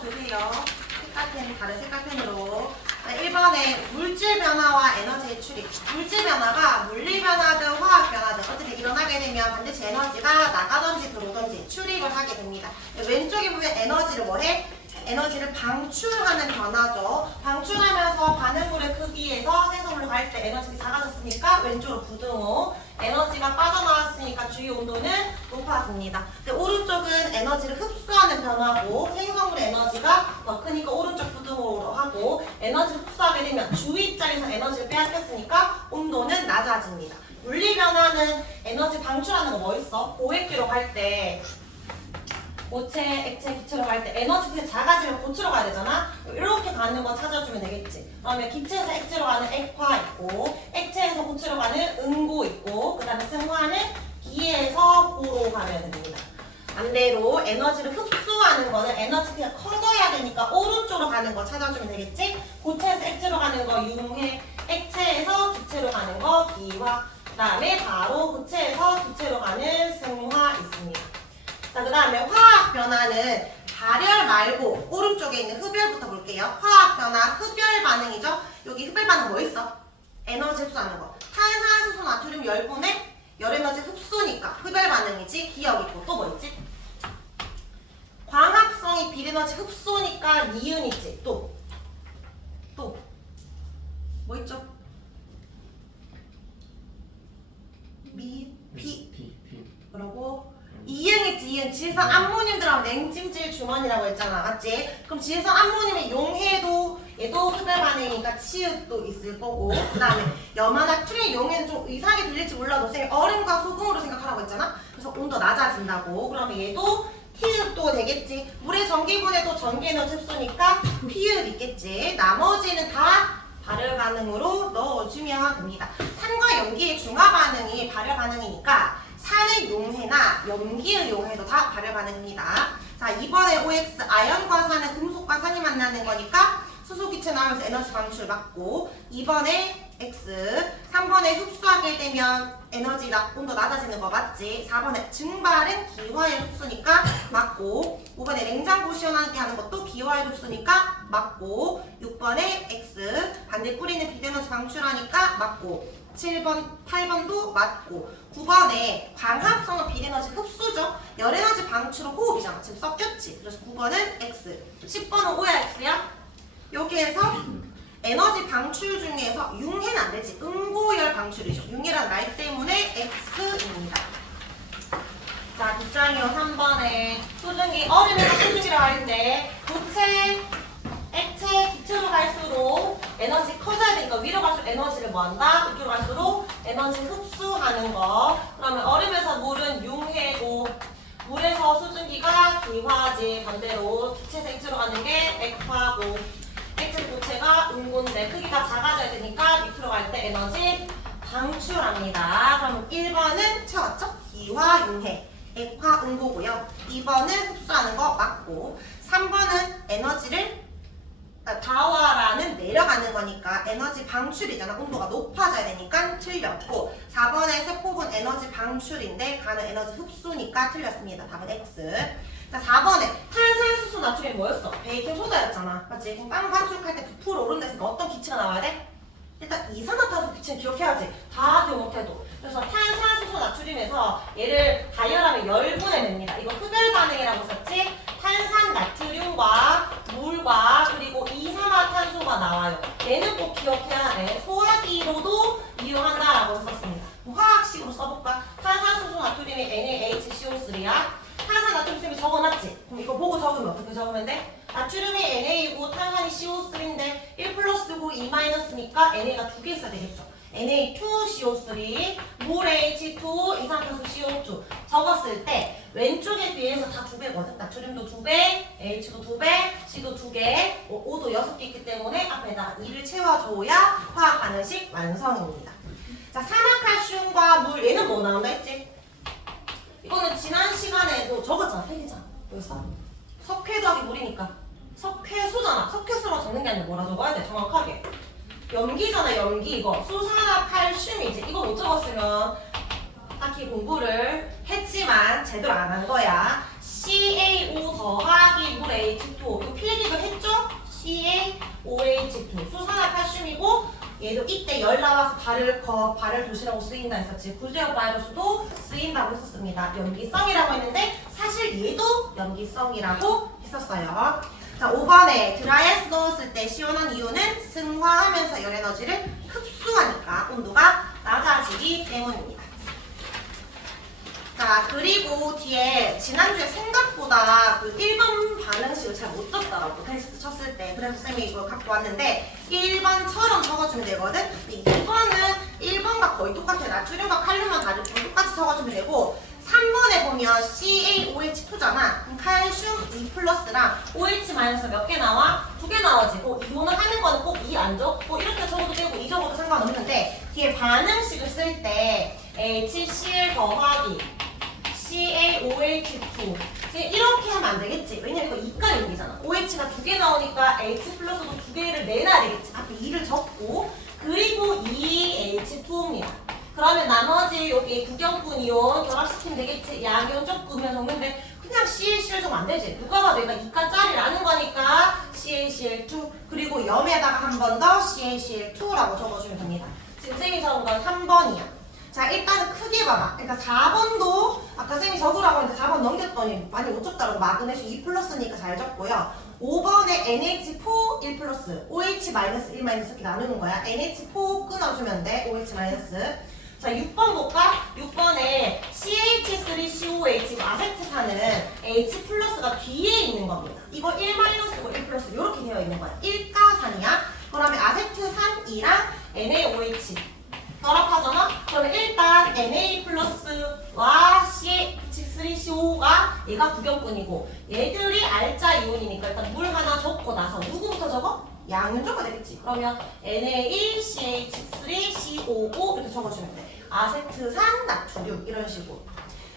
적어주세요. 색깔펜, 다른 색깔펜으로. 1번에 물질 변화와 에너지의 출입. 물질 변화가 물리 변화든 화학 변화든 어떻게 일어나게 되면 반드시 에너지가 나가든지 들어오든지 출입을 하게 됩니다. 왼쪽에 보면 에너지를 뭐해? 에너지를 방출하는 변화죠. 방출하면서 반응물의 크기에서 생성물로 갈 때 에너지가 작아졌으니까 왼쪽으로 부등호, 에너지가 빠져나왔으니까 주위 온도는 높아집니다. 근데 오른쪽은 에너지를 흡수하는 변화고 생성물의 에너지가 더 크니까 오른쪽 부등호로 하고 에너지를 흡수하게 되면 주위 입장에서 에너지를 빼앗겼으니까 온도는 낮아집니다. 물리 변화는 에너지 방출하는 거 뭐 있어? 고액기로 갈 때 고체, 액체, 기체로 갈 때 에너지가 작아지면 고체로 가야 되잖아? 이렇게 가는 거 찾아주면 되겠지. 그 다음에 기체에서 액체로 가는 액화 있고 액체에서 고체로 가는 응고 있고 그 다음에 승화는 기에서 고로 가면 됩니다. 반대로 에너지를 흡수하는 거는 에너지가 커져야 되니까 오른쪽으로 가는 거 찾아주면 되겠지? 고체에서 액체로 가는 거 융해, 액체에서 기체로 가는 거 기화, 그 다음에 바로 고체에서 기체로 가는 승화 있습니다. 자, 그 다음에 화학 변화는 발열 말고 오른쪽에 있는 흡열부터 볼게요. 화학 변화, 흡열 반응이죠. 여기 흡열 반응 뭐 있어? 에너지 흡수하는 거. 탄산수소 나트륨 열분의 열에너지 흡수니까 흡열 반응이지. 기억 있고 또 뭐 있지? 광합성이 비에너지 흡수니까 니은이지. 또 뭐 있죠? 뭐라고? 이응이지. 이응. 지성 암모늄 들어가면 냉찜질 주머니라고 했잖아. 맞지? 그럼 지성 암모늄의 용해도 얘도 흡열 반응이니까 치읓도 있을 거고 그 다음에 염화나트륨 용해는 좀 이상하게 들릴지 몰라도 쌤이 얼음과 소금으로 생각하라고 했잖아. 그래서 온도 낮아진다고. 그러면 얘도 티읕도 되겠지. 물의 전기분해도 전기에너지 흡수니까 피읕 있겠지. 나머지는 다 발열 반응으로 넣어주면 됩니다. 산과 염기의 중화 반응이 발열 반응이니까 산의 용해나 염기의 용해도 다 발열 반응입니다. 자, 이번에 OX 아연과 산은 금속과 산이 만나는 거니까 수소기체 나오면서 에너지 방출 맞고 2번에 X 3번에 흡수하게 되면 에너지 온도 낮아지는 거 맞지? 4번에 증발은 기화의 흡수니까 맞고 5번에 냉장고 시원하게 하는 것도 기화의 흡수니까 맞고 6번에 X 반대 뿌리는 비에너지 방출하니까 맞고 7번, 8번도 맞고 9번에 광합성은 비에너지 흡수죠. 열에너지 방출은 호흡이잖아. 지금 섞였지. 그래서 9번은 X 10번은 O야 X야? 여기에서 에너지 방출 중에서 융해는 안 되지. 응고열 방출이죠. 융해란 말 때문에 X입니다. 자, 뒷장이요 3번에 수증기, 얼음에서 수증기라고 하는데 고체, 액체, 기체로 갈수록 에너지 커져야 되니까 위로 갈수록 에너지를 뭐한다? 밑으로 갈수록 에너지 흡수하는 거. 그러면 얼음에서 물은 융해고 물에서 수증기가 기화지. 반대로 기체에서 액체로 가는 게 액화고 액체 고체가 응고인데 크기가 작아져야 되니까 밑으로 갈 때 에너지 방출합니다. 그럼 1번은 채웠죠? 기화, 융해, 액화, 응고고요. 2번은 흡수하는 거 맞고 3번은 에너지를 다와라는 내려가는 거니까 에너지 방출이잖아. 온도가 높아져야 되니까 틀렸고 4번의 세포분 에너지 방출인데 가는 에너지 흡수니까 틀렸습니다. 답은 X. 자, 4번에 탄산수소 나트륨이 뭐였어? 베이킹 소다였잖아. 맞지? 그럼 빵 반죽할 때 부풀어 오른다 했으니까 어떤 기체가 나와야 돼? 일단 이산화탄소 기체는 기억해야지. 다 기억 못해도. 그래서 탄산수소 나트륨에서 얘를 다이얼하면 열분해 냅니다. 이거 흡열 반응이라고 썼지? 탄산 나트륨과 물과 그리고 이산화탄소가 나와요. 얘는 꼭 기억해야 돼. 소화기로도 이용한다라고 썼습니다. 화학식으로 써볼까? 탄산수소 나트륨이 NaHCO3야. 탄산 나트륨 적어놨지? 그럼 이거 보고 적으면 어떻게 적으면 돼? 나트륨이 Na이고 탄산이 CO3인데 1 플러스고 2 마이너스니까 Na가 2개 있어야 되겠죠? Na2CO3, 물 H2, 이산화탄소 CO2 적었을 때 왼쪽에 비해서 다 2배거든? 나트륨도 2배, H도 2배, C도 2개, O도 6개 있기 때문에 앞에다가 2를 채워줘야 화학 반응식 완성입니다. 자, 산화칼슘과 물 얘는 뭐 나온다 했지? 이거는 지난 시간에도 적었잖아. 팩이잖아. 여기서 석회 더하기 물이니까 석회수잖아. 석회수라고 적는 게 아니라 뭐라 적어야 돼? 정확하게 염기잖아. 염기. 이거 수산화칼슘이지. 이거 못 적었으면 딱히 공부를 했지만 제대로 안 한 거야. CaO 더하기 물 H2O 이거 필기도 했죠? CaOH2 수산화칼슘이고 얘도 이때 열 나와서 발을 도시라고 쓰인다 했었지. 구제역 바이러스도 쓰인다고 했었습니다. 염기성이라고 했는데 사실 얘도 염기성이라고 했었어요. 자 5번에 드라이아이스 넣었을 때 시원한 이유는 승화하면서 열 에너지를 흡수하니까 온도가 낮아지기 때문입니다. 자 그리고 뒤에 지난주에 생각보다 그 1번 반응식을 잘 못 쳤더라고 테스트 쳤을 때. 그래서 쌤이 이걸 갖고 왔는데 1번처럼 적어주면 되거든. 2번은 1번과 거의 똑같아. 나트륨과 칼륨만 다르게 똑같이 적어주면 되고 3번에 보면 CaOH2잖아. 그럼 칼슘 2+랑 OH- 몇 개 나와? 2개 나와지고 이거는 하는 거는 꼭 이 안 적고 이렇게 적어도 되고 이 적어도 상관없는데 뒤에 반응식을 쓸 때 HCl 더하기 CaOH2 이렇게 하면 안 되겠지. 왜냐면 이거 이가 용기잖아. OH가 2개 나오니까 H+도 2개를 내놔야 되겠지. 앞에 2를 적고 그리고 2H2O입니다. 그러면 나머지 여기 구경분 이온 결합시키면 되겠지. 양이온 조금이면 적는데 그냥 CaCl 좀 안 되지. 누가 봐도 얘가 이가짜리라는 거니까 CaCl2 그리고 염에다가 한 번 더 CaCl2라고 적어주면 됩니다. 지금 쌤이 적은 건 3번이야. 자 일단은 크게 봐봐. 그러니까 4번도 아까 쌤이 적으라고 했는데 4번 넘겼더니 많이 못 적더라고. 마그네슘 2+니까 잘 적고요. 5번에 NH4 1+, OH- 1- 이렇게 나누는 거야. NH4 끊어주면 돼. OH-. 자 6번 볼까? 6번에 CH3COH 아세트산은 H+가 뒤에 있는 겁니다. 이거 1- 고 1+ 이렇게 되어 있는 거야. 1가산이야. 그러면 아세트산이랑 NaOH 결합하잖아? 그러면 일단 Na+와 CH3CO가 얘가 구경꾼이고 얘들이 알짜 이온이니까 일단 물 하나 적고 나서 누구부터 적어? 양은 적어야 되겠지. 그러면 Na1CH3COO 이렇게 적어주면 돼. 아세트산 나트륨 이런 식으로.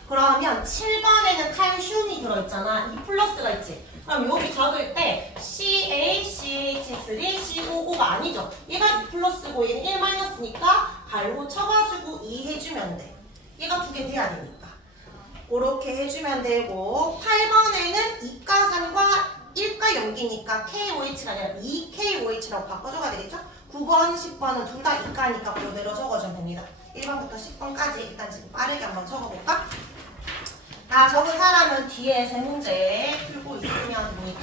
그러면 7번에는 칼슘이 들어있잖아. 2+가 있지. 그럼 여기 적을 때 CaCH3COO가 아니죠. 얘가 2+고 얘는 1-니까 갈고 쳐가지고 2 해주면 돼. 얘가 2개 돼야 되니까. 그렇게 해주면 되고 8번에는 이가산과 1가 염기니까 KOH가 아니라 2KOH라고 바꿔줘야 되겠죠? 9번, 10번은 둘 다 이가니까 그대로 적어주면 됩니다. 1번부터 10번까지 일단 지금 빠르게 한번 적어볼까? 다 적은 사람은 뒤에 세 문제 풀고 있으면 됩니다.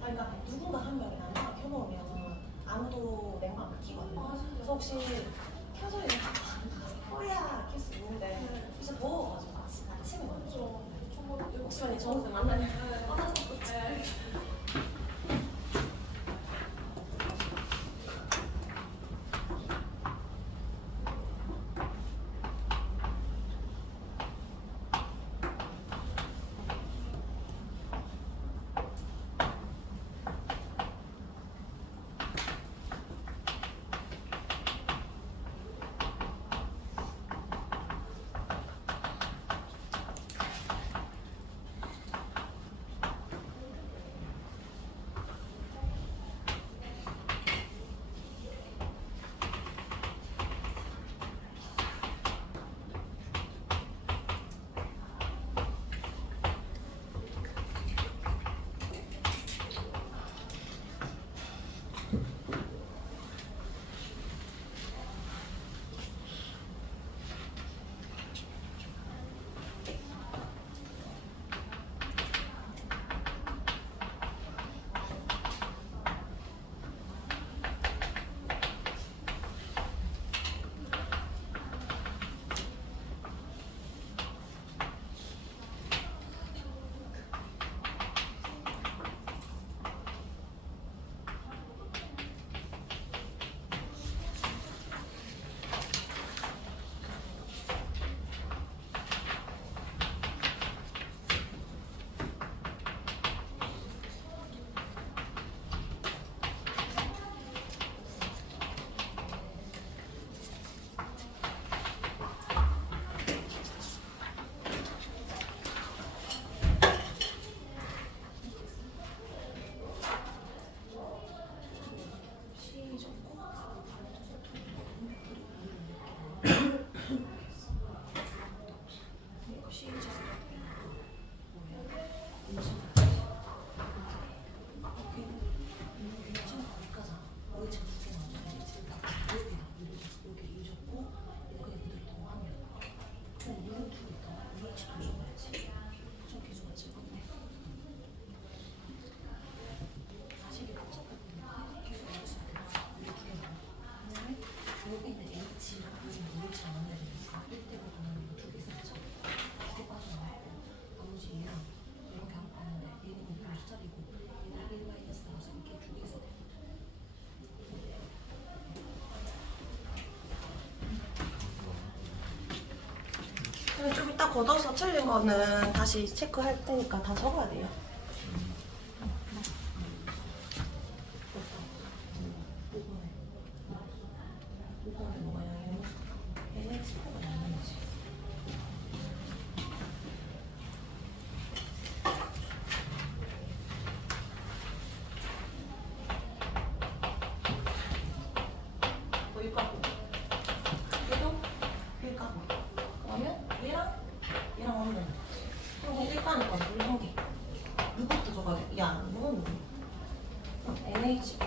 그러니까 누군가 한 명이 난방을 켜놓으면 아무도 냉방 안 키거든요. 그래서 혹시 켜져 있는 꺼야 켤 수 있는데 진짜 더워가지고 아침에 먼저 혹시 만약에 정수 만나면 꺼서 이따 걷어서 틀린 거는 다시 체크할 테니까 다 적어야 돼요. 누구부터 적어야 돼? 야, 이건 누구? NH4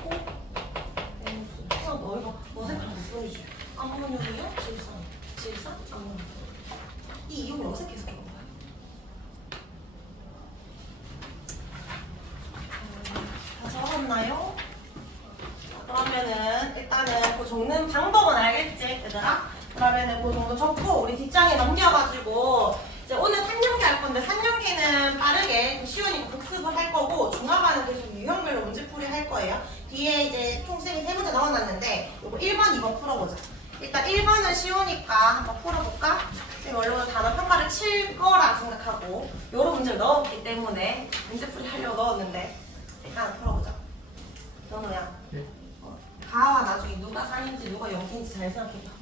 그냥 너 이거 너 색깔 못 보여줘. 암모늄이요? 질산? 암모늄. 이 이용이 어색해서 그런 거야. 다 적었나요? 그러면은 일단은 그 적는 방법은 알겠지, 얘들아? 그러면은 그 정도 적고 우리 뒷장에 넘겨가지고 이제 오늘 3연기 할 건데 3연기는 빠르게 쉬우니까 복습을 할 거고 중화반은 계속 유형별로 문제풀이 할 거예요. 뒤에 이제 총쌤이 3문제 넣어놨는데 이거 1번, 2번 풀어보자. 일단 1번은 쉬우니까 한번 풀어볼까? 지금 원래 단어 평가를 칠 거라 생각하고 여러 문제를 넣었기 때문에 문제풀이 하려고 넣었는데 일단 풀어보자. 너는 가와 나중에 누가 산인지 누가 연기인지 잘 생각해봐.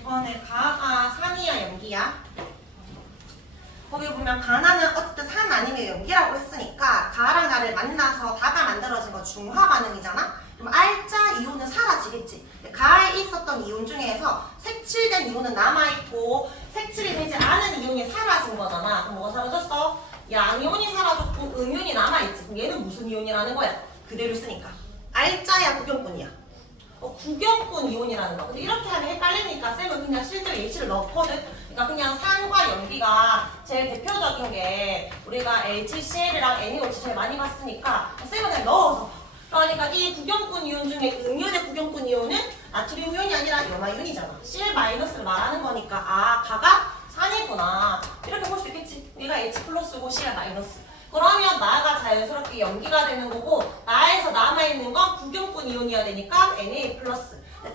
이번에 가가 산이야 연기야? 거기 보면 가나는 어쨌든 산 아니면 연기라고 했으니까 가랑 나를 만나서 다가 만들어진 건 중화 반응이잖아? 그럼 알자 이온은 사라지겠지. 가에 있었던 이온 중에서 색칠된 이온은 남아있고 색칠이 되지 않은 이온이 사라진 거잖아. 그럼 뭐가 사라졌어? 양이온이 사라졌고 음이온이 남아있지. 그럼 얘는 무슨 이온이라는 거야? 그대로 쓰니까 알자야 구경꾼이야. 구경꾼 이온이라는 거. 근데 이렇게 하면 헷갈리니까 쌤은 그냥 실제로 예시를 넣거든. 그러니까 그냥 산과 연기가 제일 대표적인 게 우리가 HCl이랑 NaOH 제일 많이 봤으니까 쌤은 그냥 넣어서. 그러니까 이 구경꾼 이온 중에 음이온의 구경꾼 이온은 나트륨 이온이 아니라 염화이온이잖아. Cl 마이너스를 말하는 거니까 아 가가 산이구나. 이렇게 볼 수 있겠지. 얘가 H 플러스고 Cl 마이너스. 그러면 나가 자연스럽게 연기가 되는 거고 나에서 남아있는 건 구경꾼 이온이어야 되니까 Na+.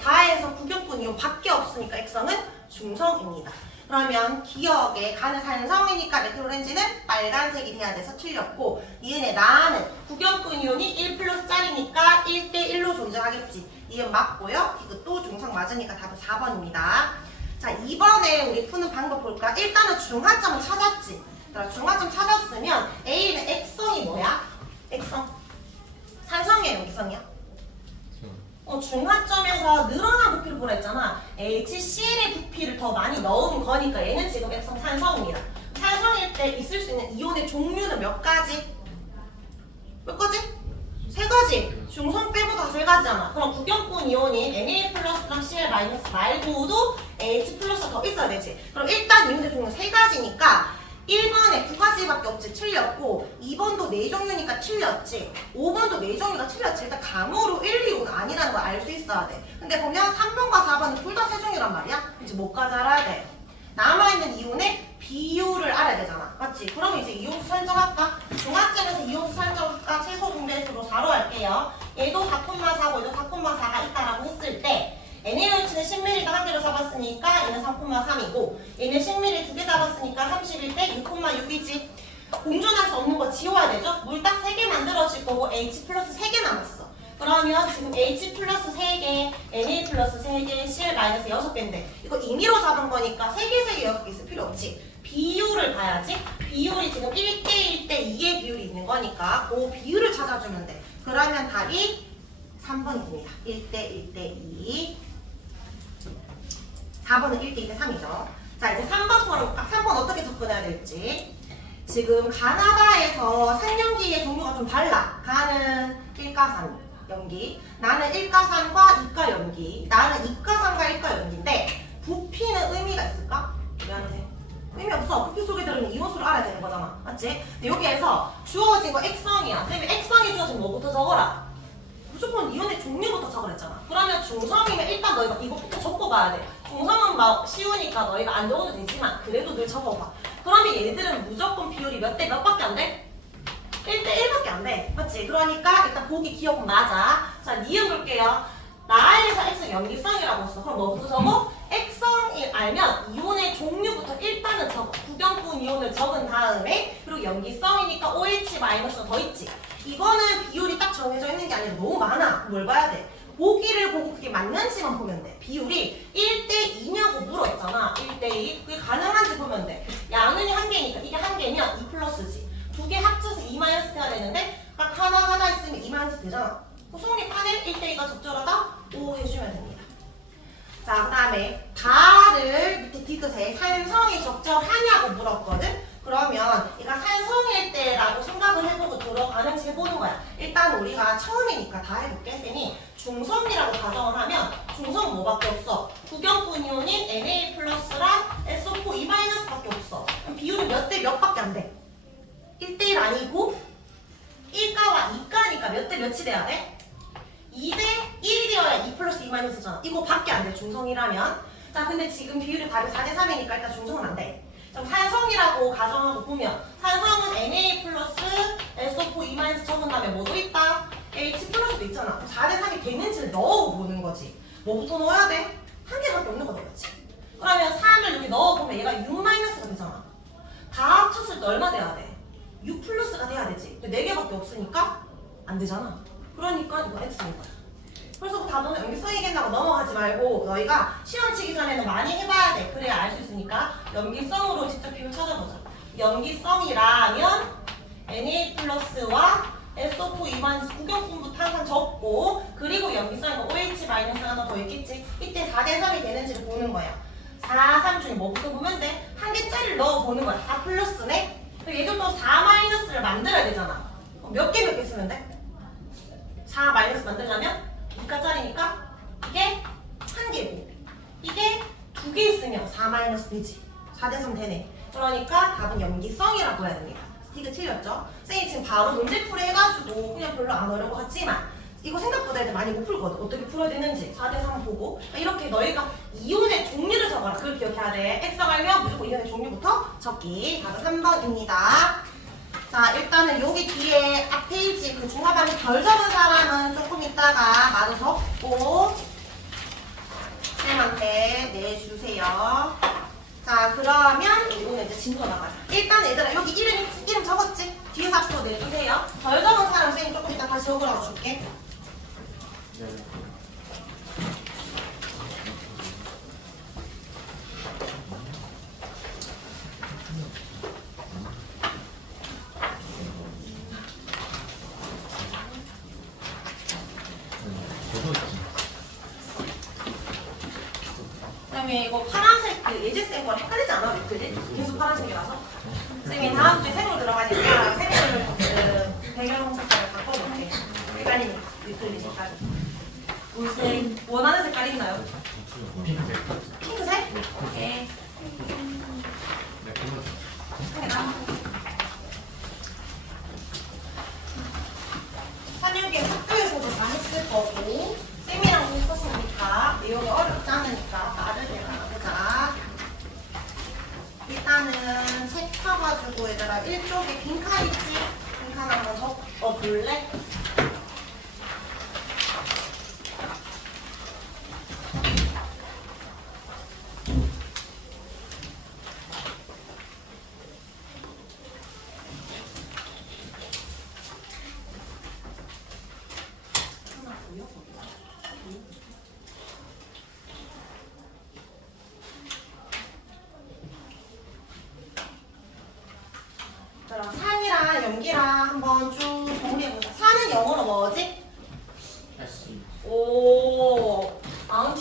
다에서 구경꾼 이온 밖에 없으니까 액성은 중성입니다. 그러면 기억에 가는 산성이니까 메트로렌지는 빨간색이 돼야 돼서 틀렸고 니은의 나는 구경꾼 이온이 1+짜리니까 1대1로 존재하겠지. 니은 맞고요. 이것도 중성 맞으니까 답은 4번입니다. 자, 이번에 우리 푸는 방법 볼까? 일단은 중하점을 찾았지. 중화점 찾았으면 A는 액성이 뭐야? 액성. 산성이야, 연기성이야? 중화점에서 늘어난 부피를 보라 했잖아. HCl의 부피를 더 많이 넣은 거니까 얘는 지금 액성 산성입니다. 산성일 때 있을 수 있는 이온의 종류는 몇 가지? 몇 가지? 세 가지. 중성 빼고 다 세 가지잖아. 그럼 구경꾼 이온인 Na+랑 Cl- 말고도 H+가 더 있어야 되지. 그럼 일단 이온의 종류 세 가지니까 1번에 두 가지밖에 없지. 틀렸고 2번도 네 종류니까 틀렸지. 5번도 네 종류가 틀렸지. 일단 감으로 1, 2, 5는 아니라는 걸 알 수 있어야 돼. 근데 보면 3번과 4번은 둘 다 세 종류란 말이야. 이제 뭐까지 알아야 돼? 남아있는 이온의 비율을 알아야 되잖아. 맞지? 그럼 이제 이온수 설정할까? 중화점에서 이온수 설정할까? 최소 분배수로 4로 할게요. 얘도 4,4고 얘도 4,4가 있다라고 했을 때 NaOH는 10ml 한 개로 잡았으니까 얘는 3,3이고 얘는 10ml 두 개 잡았으니까 31대 6,6이지. 공존할 수 없는 거 지워야 되죠? 물 딱 3개 만들어질 거고 H 플러스 3개 남았어. 그러면 지금 H 플러스 3개, Na 플러스 3개, Cl 마이너스 6개인데 이거 임의로 잡은 거니까 3개, 3개, 6개 있을 필요 없지. 비율을 봐야지. 비율이 지금 1대 1대 2의 비율이 있는 거니까 그 비율을 찾아주면 돼. 그러면 답이 3번입니다. 1대 1대 2. 4번은 1대 2대 3이죠. 자, 이제 3번 풀어볼까? 3번 어떻게 접근해야 될지. 지금 가나다에서 산연기의 종류가 좀 달라. 가는 일가산 연기, 나는 일가산과 이가연기, 나는 이가산과 일가연기인데 부피는 의미가 있을까? 우리한테 의미 없어. 부피 속에 들어있는 이온수를 알아야 되는 거잖아. 맞지? 근데 여기에서 주어진 거 액성이야. 쌤이 액성이 주어진 뭐부터 적어라? 무조건 이온의 종류부터 적으랬잖아. 그러면 중성이면 일단 너희가 이것부터 적어봐야 돼. 중성은 막 쉬우니까 너희가 안 적어도 되지만 그래도 늘 적어봐. 그러면 얘네들은 무조건 비율이 몇 대 몇밖에 안 돼? 1대 1밖에 안 돼. 맞지? 그러니까 일단 보기 기억 맞아. 자, 니은 볼게요. 나에서 액성 연기성이라고 했어. 그럼 뭐부터 적어? 액성이 알면 이온의 종류부터 일단은 적어. 구경분 이온을 적은 다음에 그리고 연기성이니까 OH- 더 있지. 이거는 비율이 딱 정해져 있는 게 아니라 너무 많아. 뭘 봐야 돼? 보기를 보고 그게 맞는지만 보면 돼. 비율이 1대 2냐고 물었잖아. 1대 2. 그게 가능한지 보면 돼. 양은이 한 개니까 이게 한 개면 2 플러스지. 두 개 합쳐서 2 마이너스 해야 되는데 딱 하나 있으면 2 마이너스 되잖아. 성립하는 1대 2가 적절하다? 5 해주면 됩니다. 자, 그 다음에 다를 밑에 디귿에 산성이 적절하냐고 물었거든? 그러면 얘가 산성일 때라고 생각을 해보고 들어가는지 해보는 거야. 일단 우리가 처음이니까 다 해볼게. 쌤이 중성이라고 가정을 하면 중성은 뭐밖에 없어? 구경분 이온인 Na 플러스랑 SO4 2 마이너스밖에 없어. 그럼 비율은 몇 대 몇밖에 안 돼? 1대 1 아니고 1가와 2가니까 몇 대 몇이 돼야 돼? 2대 1이 되어야 2 플러스 2 마이너스잖아. 이거 밖에 안 돼, 중성이라면. 자, 근데 지금 비율이 답이 4대 3이니까 일단 중성은 안 돼. 그럼 산성이라고 가정하고 보면 산성은 Na 플러스 SO4 2 마이너스 적은 다음에 뭐도 있다? H 플러스도 있잖아. 4대 3이 되는지를 넣어보는 거지. 뭐부터 넣어야 돼? 한 개밖에 없는 거 넣어야지. 그러면 3을 여기 넣어보면 얘가 6 마이너스가 되잖아. 다 합쳤을 때 얼마 돼야 돼? 6 플러스가 돼야 되지. 근데 4개밖에 없으니까 안 되잖아. 그러니까 이거 X인 거야. 그래서 답은 연기성이겠다고 넘어가지 말고 너희가 시험 치기 전에는 많이 해봐야 돼. 그래야 알 수 있으니까 연기성으로 직접 비율 찾아보자. 연기성이라면 Na 플러스와 SO4 2 마이너스 구경분부터 항상 적고 그리고 연기성이면 OH 마이너스 하나 더 있겠지. 이때 4대 3이 되는지를 보는 거야. 4, 3 중에 뭐부터 보면 돼? 한 개짜리를 넣어보는 거야. 4 플러스네? 얘들도 4 마이너스를 만들어야 되잖아. 몇 개 쓰면 돼? 4 마이너스 만들려면 2가짜리니까 이게 한 개고 이게 2개 있으면 4 마이너스 되지. 4대 3 되네. 그러니까 답은 연기성이라고 해야 됩니다. 디귿 틀렸죠? 쌤이 지금 바로 문제풀이 해가지고 그냥 별로 안 어려운 것 같지만 이거 생각보다 애들 많이 못 풀거든. 어떻게 풀어야 되는지 4대 3 보고 그러니까 이렇게 너희가 이온의 종류를 적어라. 그걸 기억해야 돼. 액성 알면 무조건 이온의 종류부터 적기. 답은 3번입니다. 자, 일단은 여기 뒤에 앞 페이지 그 중화반이 덜 적은 사람은 조금 있다가 마저 적고 쌤한테 내주세요. 자, 그러면 이거는 이제 진도 나가자. 일단 얘들아 여기 이름 적었지? 뒤에서 앞으로 내주세요. 덜 적은 사람 쌤이 조금 이따 다시 적으라고 줄게. 그다음에 이거 파란색 그 예제쌤 거랑 헷갈리지 않아? 그지? 계속 파란색이라서. 쌤이 다음 주에 새로 들어가니까 새로 그 배경 색깔을 바꿔볼게. 헷갈리니까 위클리 색깔. 무슨 원하는 색깔 있나요? 핑크색. 핑크색? 오케이. 산유계 학교에서도 다 했을 거고 쌤이랑도 했었으니까 내용이 어렵지 않으니까 빠르게 가보자. 일단은 책 펴가지고 얘들아 일쪽에 빈칸 있지? 빈칸 한번 적어볼래? 산이랑 연기랑 한번 쭉 정리해보자. 산은 영어로 뭐지? 다시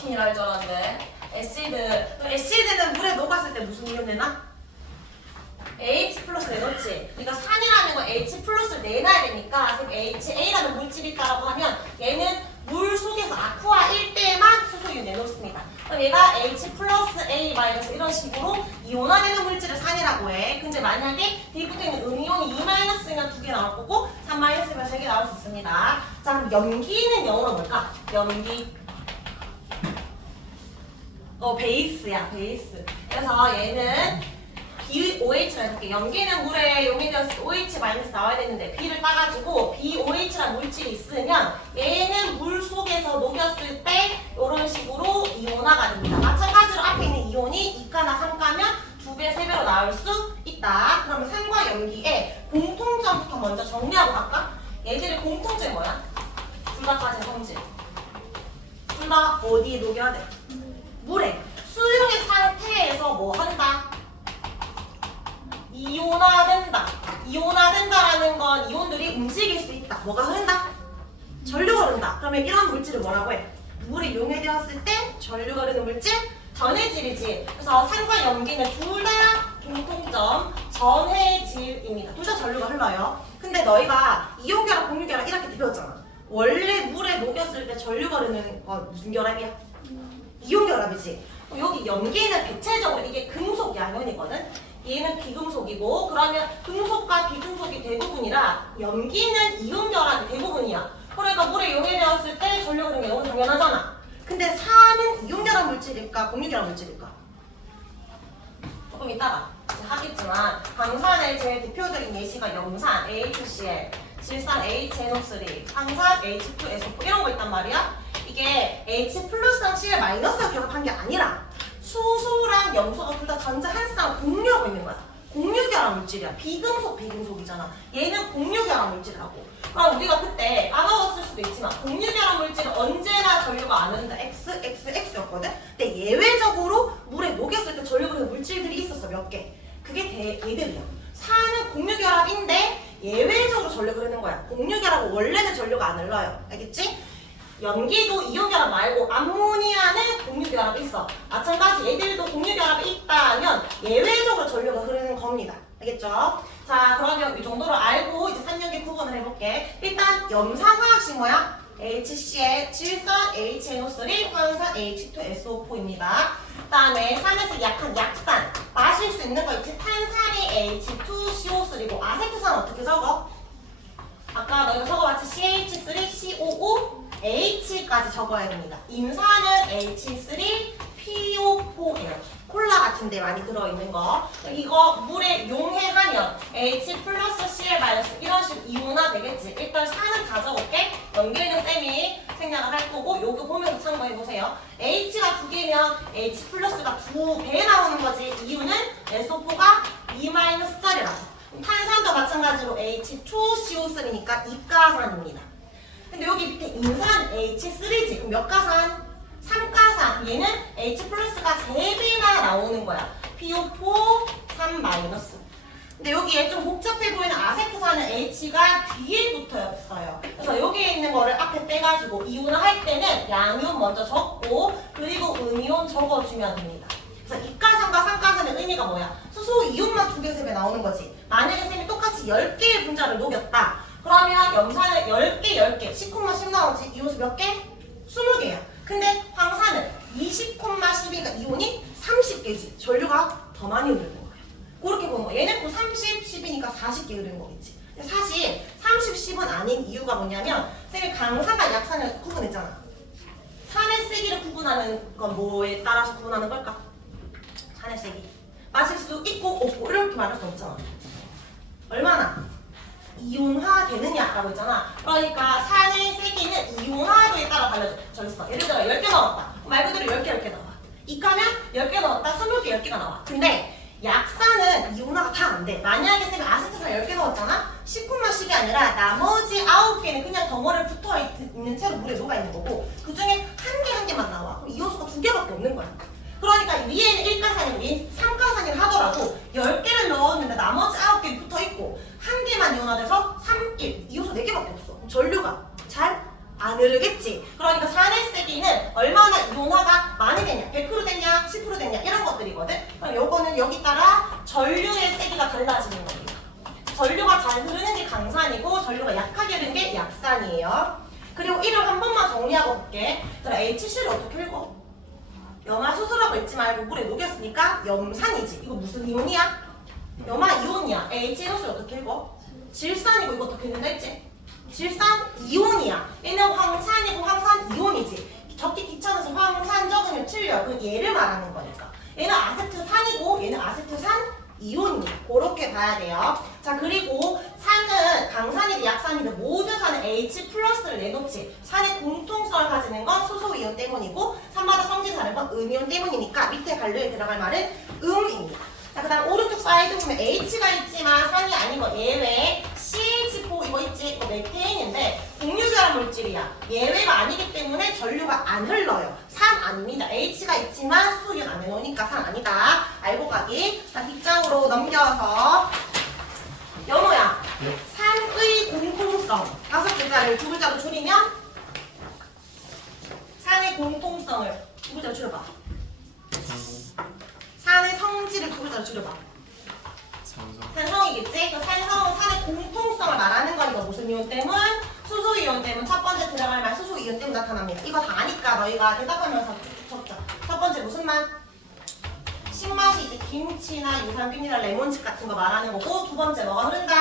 알키인이라 할 줄 알았는데. 에시드는 물에 녹았을 때 무슨 이온 내나? H 플러스 내놓지. 그러니까 산이라는 건 H 플러스를 내놔야 되니까 지금 HA라는 물질이 있다라고 하면 얘는 물 속에서 아쿠아 1대만 수소이온 내놓습니다. 그럼 얘가 H 플러스 A 마이너스 이런 식으로 이온화되는 물질을 산이라고 해. 근데 만약에 뒤에 있는 음이온이 2 마이너스면 2개 나올 거고 3 마이너스면 3개 나올 수 있습니다. 자, 그럼 염기는 영어로 뭘까? 염기. 베이스야, 베이스. 그래서 얘는 BOH라 해볼게. 염기는 물에 용해되었을 때 OH 마이너스 나와야 되는데 B를 따가지고 BOH라는 물질이 있으면 얘는 물 속에서 녹였을 때 이런 식으로 이온화가 됩니다. 마찬가지로 앞에 있는 이온이 2가나 3가면 2배, 3배로 나올 수 있다. 그러면 산과 염기의 공통점부터 먼저 정리하고 갈까? 얘들의 공통점이 뭐야? 둘 다 가진 성질. 둘 다 어디에 녹여야 돼? 물에. 수용의 상태에서 뭐 한다? 이온화된다. 이온화된다라는 건 이온들이 움직일 수 있다. 뭐가 흐른다? 전류가 흐른다. 그러면 이런 물질을 뭐라고 해? 물이 용해되었을 때 전류가 흐르는 물질? 전해질이지. 그래서 산과 염기는 둘 다 공통점 전해질입니다. 둘 다 전류가 흘러요. 근데 너희가 이온결합, 공유결합 이렇게 배웠잖아. 원래 물에 녹였을 때 전류가 흐르는 건 무슨 결합이야? 이온결합이지. 여기 염기는 대체적으로 이게 금속 양면이거든. 얘는 비금속이고, 그러면 금속과 비금속이 대부분이라 염기는 이온결합이 대부분이야. 그러니까 물에 용해되었을 때 전류가 흐르는 게 너무 당연하잖아. 근데 산은 이온결합 물질일까 공유결합 물질일까? 조금 이따가 하겠지만 강산의 제일 대표적인 예시가 염산 HCl, 질산 HNO3, 황산 H2SO4 이런 거 있단 말이야. 이게 H 플러스랑 Cl 마이너스가 결합한 게 아니라 수소랑 염소가 둘 다 전자 한 쌍 공유하고 있는 거야. 공유결합 물질이야. 비금속, 비금속이잖아. 얘는 공유결합 물질이라고. 그럼 우리가 그때 까먹었을 수도 있지만 공유결합 물질은 언제나 전류가 안 흐른다. X, X, X였거든? 근데 예외적으로 물에 녹였을 때 전류가 흐르는 물질들이 있었어. 몇 개. 그게 얘들이야. 산은 공유결합인데 예외적으로 전류가 흐르는 거야. 공유결합은 원래는 전류가 안 흘러요. 알겠지? 염기도 이온결합 말고 암모니아는 공유결합이 있어. 마찬가지 얘들도 공유결합이 있다면 예외적으로 전류가 흐르는 겁니다. 알겠죠? 자, 그러면 이 정도로 알고 이제 산염기 구분을 해볼게. 일단 염산화학식 뭐야? HCl, 질산 HNO3, 황산 H2SO4입니다. 그 다음에 산에서 약한 약산, 마실 수 있는 거 있지? 탄산이 H2CO3고 아세트산 어떻게 적어? 아까 너희가 적어봤지? CH3COO H까지 적어야 됩니다. 임산은 H3PO4예요. 콜라 같은 데 많이 들어있는 거. 이거 물에 용해하면 H 플러스 Cl 마이너스 이런 식으로 이온화 되겠지. 일단 산은 다 적을게. 연결된 쌤이 생략을 할 거고 요거 보면서 참고해보세요. H가 2개면 H 플러스가 2배 나오는 거지. 이유는 SO4가 2 마이너스짜리라서. 탄산도 마찬가지로 H2CO3니까 이가산입니다. 근데 여기 밑에 인산 H3지. 그럼 몇 가산? 3가산. 얘는 H 플러스가 3배나 나오는 거야. PO4, 3 마이너스. 근데 여기에 좀 복잡해 보이는 아세트산은 H가 뒤에 붙어있어요. 그래서 여기에 있는 거를 앞에 빼가지고 이온화 할 때는 양이온 먼저 적고 그리고 음이온 적어주면 됩니다. 그래서 이가산과 3가산의 의미가 뭐야? 수소 이온만 2개, 3배 나오는 거지. 만약에 쌤이 똑같이 10개의 분자를 녹였다. 그러면 염산을 10개, 10개, 10,10 나오지. 이온수 몇 개? 20개야. 근데 황산은 20,10이니까 이온이 30개지. 전류가 더 많이 흐르는 거야. 그렇게 보는 거야. 얘는 또 30, 10이니까 40개 흐르는 거겠지. 근데 사실 30, 10은 아닌 이유가 뭐냐면 쌤이 강산과 약산을 구분했잖아. 산의 세기를 구분하는 건 뭐에 따라서 구분하는 걸까? 산의 세기. 마실 수 있고 없고 이렇게 말할 수 없잖아. 얼마나? 이온화 되느냐라고 했잖아. 그러니까 산의 세기는 이온화도에 따라 달라져 있어. 예를 들어 10개 넣었다. 말 그대로 10개, 10개 나와. 이가면 10개 넣었다. 20개, 10개가 나와. 근데 약산은 이온화가 다 안 돼. 만약에 쌤이 아세트산 10개 넣었잖아? 10,10이 아니라 나머지 9개는 그냥 덩어리에 붙어있는 채로 물에 녹아있는 거고 그 중에 한 개만 나와. 그럼 이온수가 2개밖에 없는 거야. 그러니까 위에는 1가산이고 위에는 3가산이라 하더라도 10개를 넣었는데 나머지 9개 붙어있고 한 개만 이온화돼서 3, 1, 이온수 4개밖에 없어. 전류가 잘 안 다르겠지. 그러니까 산의 세기는 얼마나 이온화가 많이 되냐, 100% 됐냐, 10% 됐냐 이런 것들이거든. 그럼 요거는 여기 따라 전류의 세기가 달라지는 겁니다. 전류가 잘 흐르는 게 강산이고 전류가 약하게 흐르는 게 약산이에요. 그리고 이를 한 번만 정리하고 볼게. HC를 어떻게 읽어? 염화 수소라고 읽지 말고 물에 녹였으니까 염산이지. 이거 무슨 이온이야? 염화 이온이야. HNO를 어떻게 읽어? 질산이고 이거 어떻게 읽는다 했지? 질산 이온이야. 얘는 황산이고 황산 이온이지. 적기 귀찮아서 황산 적으면 틀려. 그 얘를 말하는 거니까. 얘는 아세트산이고 얘는 아세트산 이온이야. 그렇게 봐야 돼요. 자, 그리고 산은 강산이든 약산이든 모든 산은 H 플러스를 내놓지. 산의 공통성을 가지는 건 수소 이온 때문이고 산마다 성질이 다른 건 음이온 때문이니까 밑에 관료에 들어갈 말은 음입니다. 자, 그 다음 오른쪽 사이드 보면 H가 있지만 산이 아닌 거 예외 CH4 이거 있지? 이거 메테인인데 공유결합 물질이야. 예외가 아니기 때문에 전류가 안 흘러요. 산 아닙니다. H가 있지만 수소이온 안 해놓으니까 산 아니다. 알고 가기. 자, 뒷장으로 넘겨서 연호야. 네. 산의 공통성 5글자를 2글자로 줄이면 산의 공통성을 2글자로 줄여봐. 산의 성질을 2글자로 줄여봐. 산성이겠지? 그 산성은 산의 공통성을 말하는 거니까 무슨 이온 때문? 수소 이온 때문. 첫 번째 들어갈 말 수소 이온 때문 나타납니다. 이거 다 아니까 너희가 대답하면서 쭉쭉 적자. 첫 번째 무슨 맛? 신맛이 이제 김치나 유산균이나 레몬즙 같은 거 말하는 거고, 두 번째 뭐가 흐른다?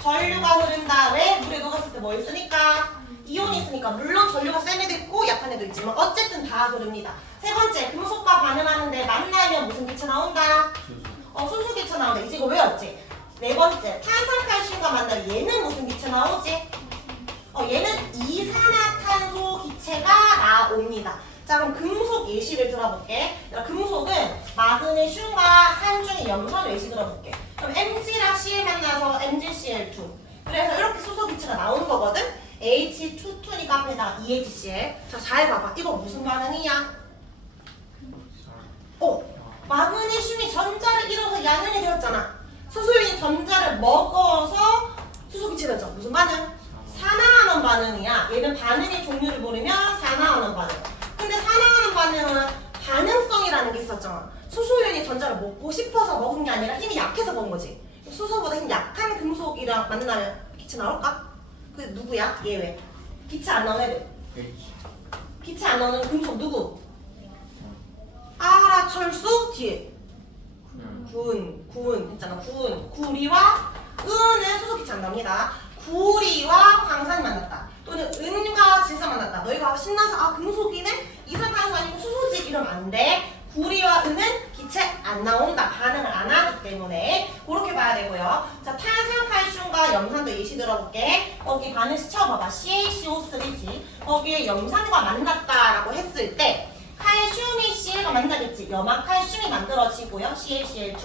전류가 흐른다. 왜? 물에 녹았을 때 뭐 있으니까? 이온이 있으니까. 물론 전류가 센 애도 있고 약한 애도 있지만 어쨌든 다 흐릅니다. 세 번째 금속과 반응하는데 만나면 무슨 기체 나온다? 수소 기체 나온다. 이제 이거 외웠지? 네 번째 탄산칼슘과 만나면 얘는 무슨 기체 나오지? 얘는 이산화탄소 기체가 나옵니다. 자, 그럼 금속 예시를 들어볼게. 금속은 마그네슘과 산 중에 염산 예시 들어볼게. 그럼 Mg랑 Cl 만나서 MgCl2. 그래서 이렇게 수소 기체가 나오는 거거든. H22니까 앞에다가 EHCl. 자, 잘 봐봐. 이거 무슨 반응이야? 마그네슘이 전자를 잃어서 양면이 되었잖아. 수소연이 전자를 먹어서 수소 기체 되었죠. 무슨 반응? 산화하는 반응이야. 얘는 반응의 종류를 모르면 산화하는 반응. 근데 산화하는 반응은 반응성이라는 게 있었잖아. 수소연이 전자를 먹고 싶어서 먹은 게 아니라 힘이 약해서 먹은 거지. 수소보다 힘 약한 금속이랑 만나면 기체 나올까? 그 누구야? 예외. 기체 안 나오는 애들. 기체 안 나오는 금속 누구? 아라철수 뒤에 군 있잖아. 구리와 은은 수소 기체 안 납니다. 구리와 황산이 만났다. 또는 은과 질산 만났다. 너희가 신나서 금속이네? 이산화탄소 아니고 수소지 이러면 안 돼. 구리와 은은 기체 안 나온다. 반응을 안 하기 때문에 그렇게 봐야 되고요. 자, 탄산칼슘과 염산도 예시 들어볼게. 거기 반응 시켜봐봐. CaCO3지. 거기에 염산과 만났다라고 했을 때 칼슘이 Cl과 만나겠지. 염화칼슘이 만들어지고요. CaCl2.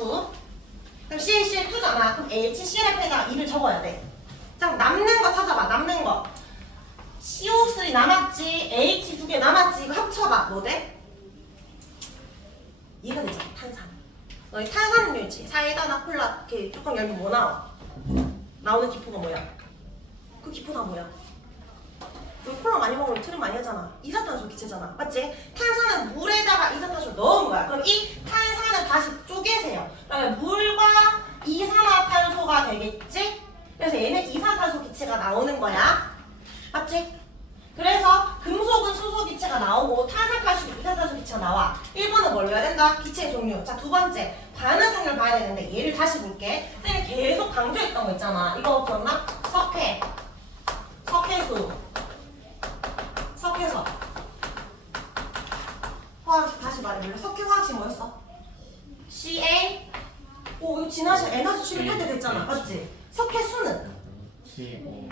그럼 CaCl2잖아. 그럼 HCl에다가 2를 적어야 돼. 자, 남는 거 찾아봐. 남는 거. CO3 남았지. H 2개 남았지. 이거 합쳐봐. 뭐 돼? 이해가 되잖아. 탄산. 너희 탄산음료지. 사이다나 콜라 이렇게 뚜껑 열면 뭐 나와? 나오는 기포가 뭐야? 그 기포 다 뭐야? 우리 콜라 많이 먹으면 트림 많이 하잖아. 이산탄소 기체잖아. 맞지? 탄산은 물에다가 이산탄소를 넣은 거야. 그럼 이 탄산을 다시 쪼개세요. 그러면 물과 이산화탄소가 되겠지? 그래서 얘는 이산탄소 기체가 나오는 거야. 맞지? 그래서 금속은 수소 기체가 나오고 탄산칼슘 이산탄소 기체가 나와. 1번은 뭘 해야 된다? 기체의 종류. 자, 두 번째 반응 종류를 봐야 되는데 얘를 다시 볼게. 쌤이 계속 강조했던 거 있잖아. 이거 기억나? 석회, 석회수, 석회석. 화학식 다시 말해볼래? 석회 화학식 뭐였어? Ca. 이거 지난 시간 에너지 출입할 때 됐잖아. 맞지? 석회수는?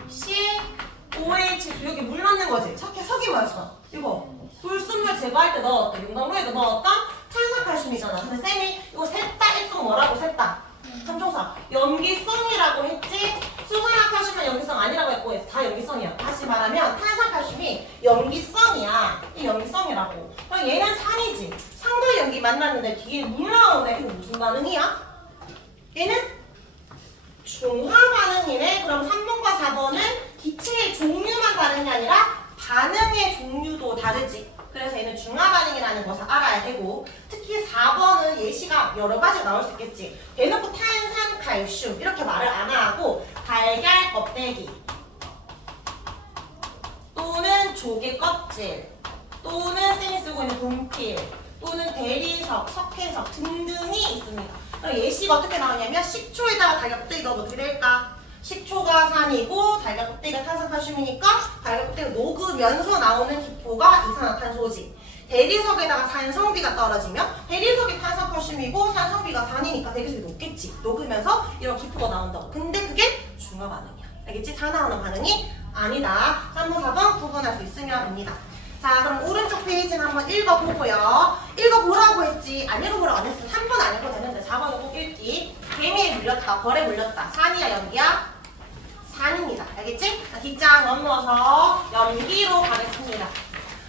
CaOH. 여기 물 넣는 거지. 석이 뭐였어? 이거 불순물 제거할 때 넣었던 용광로에도 넣었던 탄산칼슘이잖아. 근데 쌤이 이거 셋다 일성 뭐라고 셋다? 참종사 염기성이라고 했지. 수산화칼슘은 염기성 아니라고 했고 다 염기성이야. 다시 말하면 탄산칼슘이 염기성이야. 이 염기성이라고. 그럼 얘는 산이지. 산과 염기 만났는데 뒤에 물 나오네. 이거 무슨 반응이야? 얘는 중화 반응이네. 그럼 3번과 4번은 기체의 종류만 다른 게 아니라 반응의 종류도 다르지. 그래서 얘는 중화 반응이라는 것을 알아야 되고, 특히 4번은 예시가 여러 가지 나올 수 있겠지. 대놓고 탄산, 칼슘 이렇게 말을 안 하고 달걀 껍데기 또는 조개 껍질 또는 쌤이 쓰고 있는 분필 또는 대리석, 석회석 등등이 있습니다. 그럼 예시가 어떻게 나오냐면 식초에다가 달걀 껍데기 넣으면 어떻게 될까? 식초가 산이고 달걀 껍데기가 탄산칼슘이니까 달걀 껍데기가 녹으면서 나오는 기포가 이산화탄소지. 대리석에다가 산성비가 떨어지면 대리석이 탄산칼슘이고 산성비가 산이니까 대리석이 녹겠지. 녹으면서 이런 기포가 나온다고. 근데 그게 중화 반응이야. 알겠지? 다 나오는 반응이 아니다. 3번, 4번 구분할 수 있으면 됩니다. 자, 그럼 오른쪽 페이지는 한번 읽어보고요. 읽어보라고 했지. 안 읽어보라고 안 했어. 3번 안 읽어도 되는데 4번은 꼭 읽기. 개미에 물렸다. 벌에 물렸다. 산이야, 연기야? 산입니다. 알겠지? 자, 뒷장 넘어서 연기로 가겠습니다.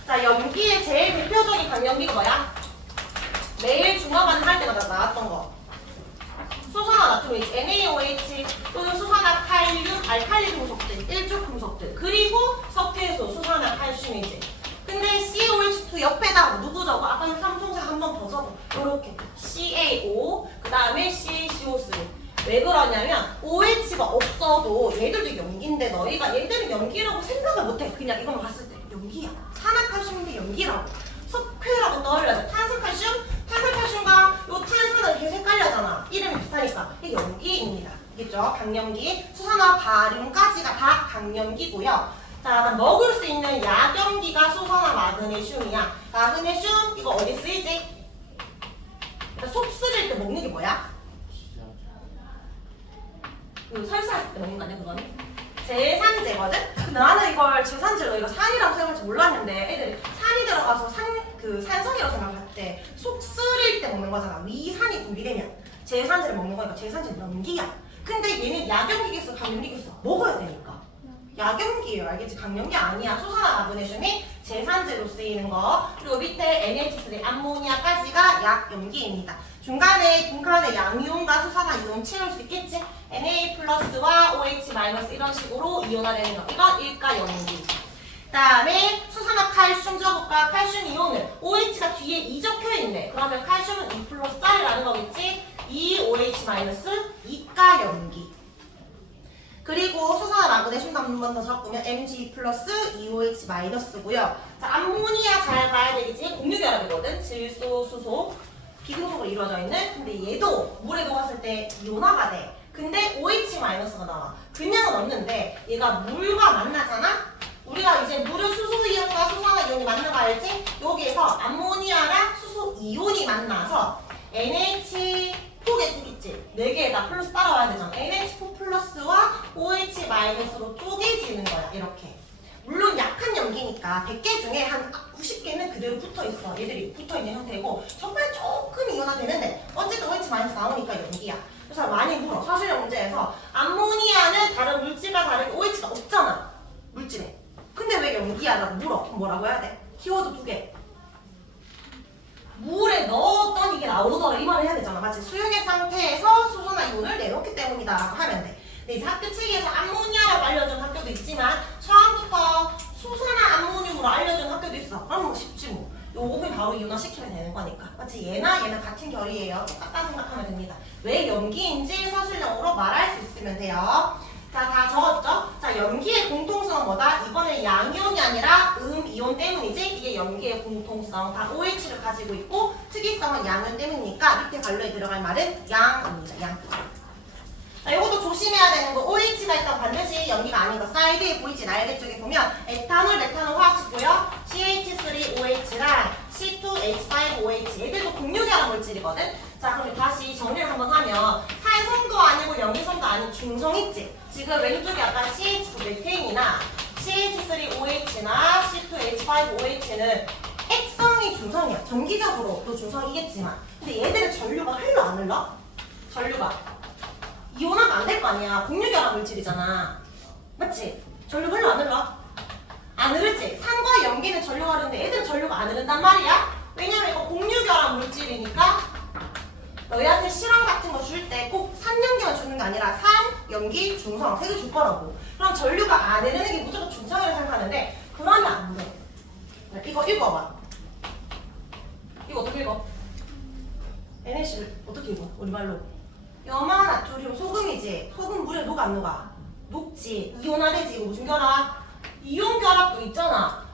자, 연기의 제일 대표적인 강연기가 뭐야? 매일 중화반응 할 때마다 나왔던 거. 수산화나트륨이지. NaOH 또는 수산화칼륨, 알칼리 금속들, 일족 금속들. 그리고 석회수, 수산화칼슘이지. 근데 CaOH2 옆에다 누구 적어? 아까는 삼총사 한 번 더 적어. 요렇게 CaO, 그 다음에 CaCO3. 왜 그러냐면 OH가 없어도 얘들도 연기인데 너희가 얘들은 연기라고 생각을 못해. 그냥 이것만 봤을 때 연기야. 산화칼슘인데 연기라고. 석회라고 떠올려야 돼. 탄산칼슘? 탄산칼슘과 요 탄산은 계속 헷갈려잖아. 이름이 비슷하니까. 이게 연기입니다. 알겠죠? 강연기. 수산화 바륨까지가 다 강연기고요. 자, 먹을 수 있는 약연기가 수산화 마그네슘이야. 마그네슘 이거 어디 쓰이지? 속 쓰릴 때 먹는 게 뭐야? 설사할 때 먹는 거 아니야 그거는? 제산제거든? 근데 나는 이걸 제산제로 이거 산이라고 생각할지 몰랐는데 애들이 산이 들어가서 산성이라고 생각할 속 쓰릴 때 먹는 거잖아. 위산이 분비되면 제산제를 먹는 거니까 제산제는 연기야. 근데 얘는 약연기겠어 강연기겠어? 먹어야 되니까 약연기예요. 알겠지? 강연기 아니야. 수산화 마그네슘이 제산제로 쓰이는 거. 그리고 밑에 NH3 암모니아까지가 약연기입니다. 중간에 빈칸에 양이온과 수산화 이온 채울 수 있겠지? Na 플러스와 OH 마이너스 이런 식으로 이온화되는 거. 이건 일가 연기. 그 다음에 수산화 칼슘 적을까? 칼슘 이온을 OH가 뒤에 2 적혀있네. 그러면 칼슘은 2 플러스 쌀이라는 거겠지? 2OH 마이너스 이가 연기. 그리고 수산화 마그네슘 한 번 더 적으면 Mg 플러스 2OH 마이너스고요. 자, 암모니아 잘 봐야 되겠지? 공유결합이거든. 질소, 수소, 비금속으로 이루어져 있는. 근데 얘도 물에 녹았을 때 이온화가 돼. 근데 OH 마이너스가 나와. 그냥은 없는데 얘가 물과 만나잖아? 우리가 이제 물은 수소 이온과 수산화 이온이 만나고 알지? 여기에서 암모니아랑 수소 이온이 만나서 NH 폭에 있지? 4개에다 플러스 따라와야 되잖아. NH4 플러스와 OH 마이너스로 쪼개지는 거야. 이렇게. 물론 약한 연기니까 100개 중에 한 90개는 그대로 붙어있어. 얘들이 붙어있는 형태고 정말 조금 이온화되는데 어쨌든 OH 마이너스 나오니까 연기야. 그래서 많이 물어. 사실형 문제에서 암모니아는 다른 물질과 다르게 OH가 없잖아. 물질에. 근데 왜 연기야? 라고 물어. 그럼 뭐라고 해야 돼? 키워드 2개. 물에 넣었던 이게 나오더라 이 말을 해야 되잖아. 맞지? 수용액 상태에서 수소나 이온을 내놓기 때문이다 라고 하면 돼. 근데 이제 학교 측에서 암모니아라고 알려준 학교도 있지만 처음부터 수산화 암모늄으로 알려준 학교도 있어. 그럼 뭐 쉽지 뭐. 요거 바로 이온화시키면 되는 거니까. 맞지? 얘나 같은 결이에요. 똑같다 생각하면 됩니다. 왜 연기인지 서술형으로 말할 수 있으면 돼요. 자, 다 적었죠? 자, 연기의 공통성은 뭐다? 이번에 양이온이 아니라 이온 때문이지? 이게 연기의 공통성. 다 OH를 가지고 있고 특이성은 양이온 때문이니까 밑에 관로에 들어갈 말은 양입니다. 양. 자, 이것도 조심해야 되는 거. OH가 있다고 반드시 연기가 아닌 거. 사이드에 보이지? 날개 쪽에 보면 에탄올, 메탄올 화학식고요. CH3OH랑 C2H5OH. 얘들도 공유결합 물질이거든? 자, 그럼 다시 정리를 한번 하면 산성도 아니고 염기성도 아닌 중성 있지? 지금 왼쪽에 아까 CH9 메테인이나 CH3OH나 C2H5OH는 액성이 중성이야. 전기적으로도 중성이겠지만. 근데 얘들은 전류가 흘러 안 흘러? 전류가. 이온화가 안 될 거 아니야. 공유결합 물질이잖아. 맞지? 전류가 흘러 안 흘러? 안 흐르지? 산과 염기는 전류가 흐르는데 얘들은 전류가 안 흐른단 말이야. 왜냐면 이거 공유결합 물질이니까 너희한테 실험 같은 거 줄 때 꼭 산염기만 주는 게 아니라 산, 염기, 중성 세 개 줄 거라고. 그럼 전류가 안 흐르는 게 무조건 중성이라고 생각하는데 그러면 안 돼. 이거 읽어봐. 이거 어떻게 읽어? NaCl 어떻게 읽어? 우리말로. 염화 나트륨 소금이지. 소금 물에 녹아 안 녹아? 녹지. 이온화되지. 이거 무슨 결합? 이온 결합도 있잖아.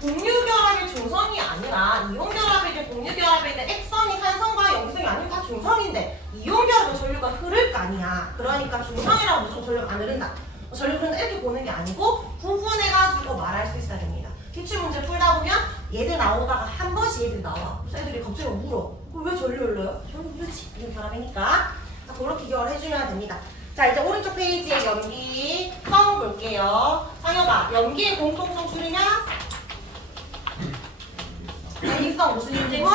공유 결합이 중성이 아니라 이온 결합이든 공유 결합이든 액성이 산성과 염성이 아니면 다 중성인데 이온 결합은 전류가 흐를 거 아니야. 그러니까 중성이라고 무슨 전류가 안 흐른다. 전류 흐른다 이렇게 보는 게 아니고 구분해가지고 말할 수 있어야 됩니다. 기출문제 풀다 보면 얘들 나오다가 한 번씩 얘들이 나와. 그래서 애들이 갑자기 물어. 그럼 왜 전류 흘러요? 전류 흐르지. 이온 결합이니까. 자, 그렇게 기억을 해주면 됩니다. 자, 이제 오른쪽 페이지에 염기성 볼게요. 상혁아, 염기의 공통성 줄이면 염기성 무슨 이온 제문?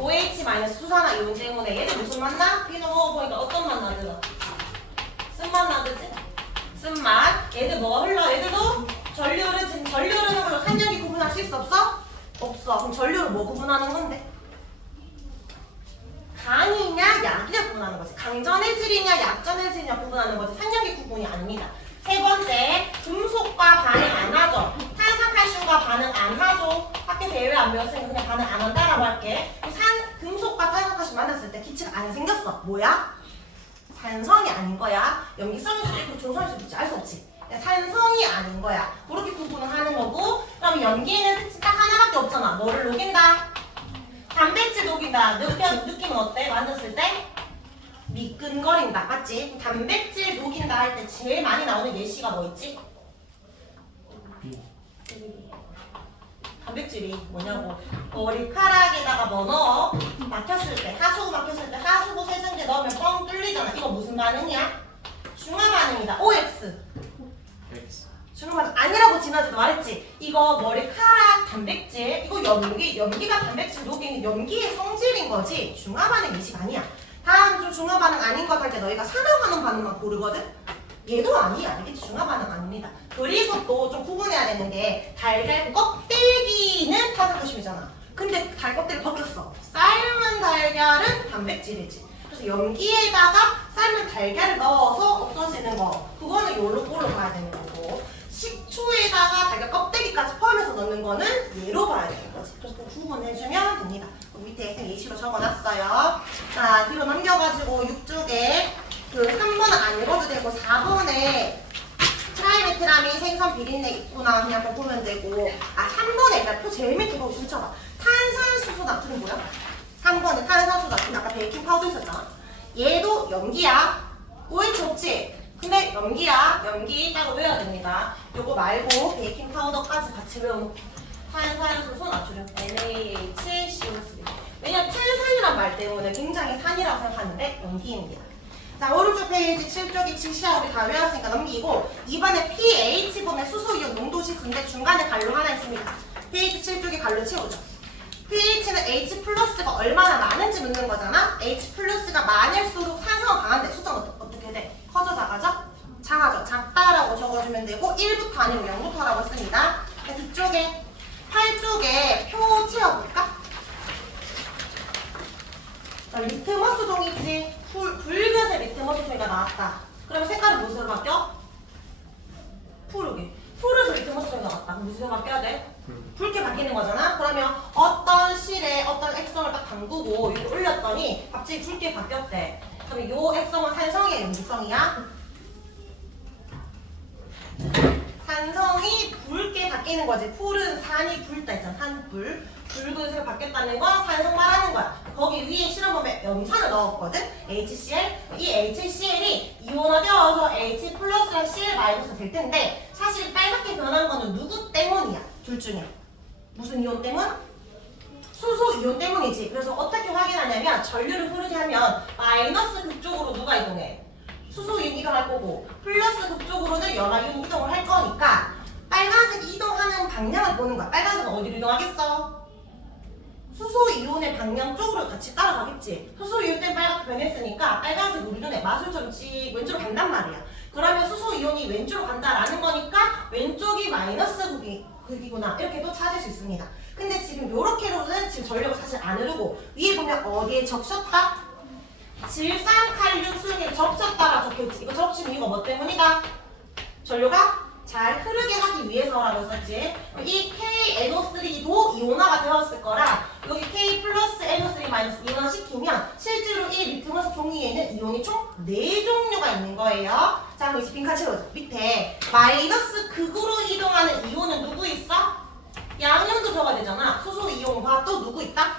OH- 수산화 이온 제문에 얘들 무슨 맛 나? 비누 먹어보니까 어떤 맛 나더라? 쓴맛 나듯이? 쓴맛. 얘들 뭐가 흘러? 얘들도 전류 흐르지. 전류 흐르는 걸로 산염기 구분할 수 있어? 없어? 없어. 그럼 전류를 뭐 구분하는 건데? 강이냐 약이냐 구분하는 거지. 강전의 질이냐 약전의 질이냐 구분하는 거지. 산염기 구분이 아닙니다. 세 번째, 금속과 반응 안 하죠. 탄산칼슘과 반응 안 하죠. 학교에서 예외 안 배웠으니까 그냥 반응 안 한다라고 할게. 금속과 탄산칼슘 만났을 때 기체가 안 생겼어. 뭐야? 산성이 아닌 거야. 염기성일 수도 있고 중성일 수도 있지. 알 수 없지. 산성이 아닌 거야. 그렇게 구분을 하는 거고. 그럼 염기에는 특징 딱 하나밖에 없잖아. 뭐를 녹인다? 단백질 녹인다. 느낌은 어때? 만졌을 때? 미끈거린다. 맞지? 단백질 녹인다 할 때 제일 많이 나오는 예시가 뭐 있지? 단백질이 뭐냐고. 머리카락에다가 뭐 넣어? 막혔을 때, 하수구 막혔을 때 하수구 세정제 넣으면 뻥 뚫리잖아. 이거 무슨 반응이야? 중화 반응이다. OX. 중화 반응 아니라고 지난주도 말했지. 이거 머리카락 단백질, 이거 염기가 단백질 녹이는 염기의 성질인 거지. 중화 반응 예시가 아니야. 다음 주 중화 반응 아닌 것 할 때 너희가 산화반응 반응만 고르거든? 얘도 아니야. 알겠지? 중화 반응 아닙니다. 그리고 또 좀 구분해야 되는 게 달걀 껍데기는 탄산칼슘이잖아. 근데 달 껍데기 벗겼어. 삶은 달걀은 단백질이지. 그래서 염기에다가 삶은 달걀을 넣어서 없어지는 거. 그거는 요로 봐야 되는 거고. 식초에다가 달걀 껍데기까지 포함해서 넣는 거는 얘로 봐야 되는 거지. 그래서 꼭 구분해주면 됩니다. 밑에 예시로 적어놨어요. 자, 뒤로 넘겨가지고 6쪽에 그 3번은 안 읽어도 되고 4번에 트라이메트라민 생선 비린내 있구나 그냥 보면 되고 3번에 일단 표 제일 밑에 거기 붙여봐. 탄산수소 나트륨 뭐야? 3번에 탄산수소 나트륨 아까 베이킹 파우더 있었잖아. 얘도 염기야. OH 없지? 근데 염기야. 염기 따로 외워야 됩니다. 요거 말고 베이킹 파우더까지 같이 외워놓고 탄산수소 나트륨 NaHCO3. 왜냐면 탄산이란 말 때문에 굉장히 산이라고 생각하는데 염기입니다. 자, 오른쪽 페이지 7쪽이 지시하 우리 다 외웠으니까 넘기고 2번에 pH 보면 수소이온 농도식인데 중간에 갈로 하나 있습니다. 페이지 7쪽에 갈로 채우죠. pH는 H+가 얼마나 많은지 묻는 거잖아. H+가 많을수록 산성은 강한데 숫자는 어떻게 돼? 커져 작아져? 작아져. 작다라고 적어주면 되고 1부터 아니면 0부터라고 했습니다. 뒤쪽에 8쪽에 표 채워볼까? 리트머스 종이지. 붉은색 리트머스 종이가 나왔다. 그러면 색깔은 무엇으로 바뀌어? 푸르색 리트머스 종이가 나왔다. 그럼 무슨 색으로 바뀌어야 돼? 붉게 바뀌는 거잖아. 그러면 어떤 실에 어떤 액성을 딱 담그고 이렇게 올렸더니 갑자기 붉게 바뀌었대. 그러면 요 액성은 산성이야, 염기성이야? 산성이 붉게 바뀌는 거지. 푸른 산이 붉다 했잖아. 산불. 붉은색으로 바뀌었다는 건 산성 말하는 거야. 거기 위에 실험범에 염산을 넣었거든. HCl. 이 HCl이 이온화되어서 H+랑 Cl- 될 텐데 사실 빨갛게 변한 거는 누구 때문이야? 둘 중에. 무슨 이온 때문? 수소 이온 때문이지. 그래서 어떻게 확인하냐면 전류를 흐르게 하면 마이너스 극쪽으로 누가 이동해? 수소 이온 이동할 거고 플러스 극쪽으로는 염화 이온 이동을 할 거니까 빨간색 이동하는 방향을 보는 거야. 빨간색은 어디로 이동하겠어? 수소 이온의 방향 쪽으로 같이 따라가겠지. 수소 이온 때문에 빨갛게 변했으니까 빨간색 우리 눈에 마술처럼 찍 왼쪽으로 간단 말이야. 그러면 수소 이온이 왼쪽으로 간다라는 거니까 왼쪽이 마이너스 극이구나 이렇게도 찾을 수 있습니다. 근데 지금 요렇게로는 지금 전류가 사실 안 흐르고 위에 보면 어디에 적셨다? 질산칼륨 수용액 적셨다라 적혀있지. 이거 적신 이유가 뭐 때문이다? 전류가 잘 흐르게 하기 위해서라고 했었지. 이 KNO3도 이온화가 되었을 거라 여기 K 플러스 NO3 마이너스 이온화 시키면 실제로 이 리트머스 종이에는 이온이 총 4종류가 있는 거예요. 자, 그럼 이제 빈칸 채워줘. 밑에 마이너스 극으로 이동하는 이온은 누구 있어? 양이온도 들어가야 되잖아. 수소 이온과 또 누구 있다?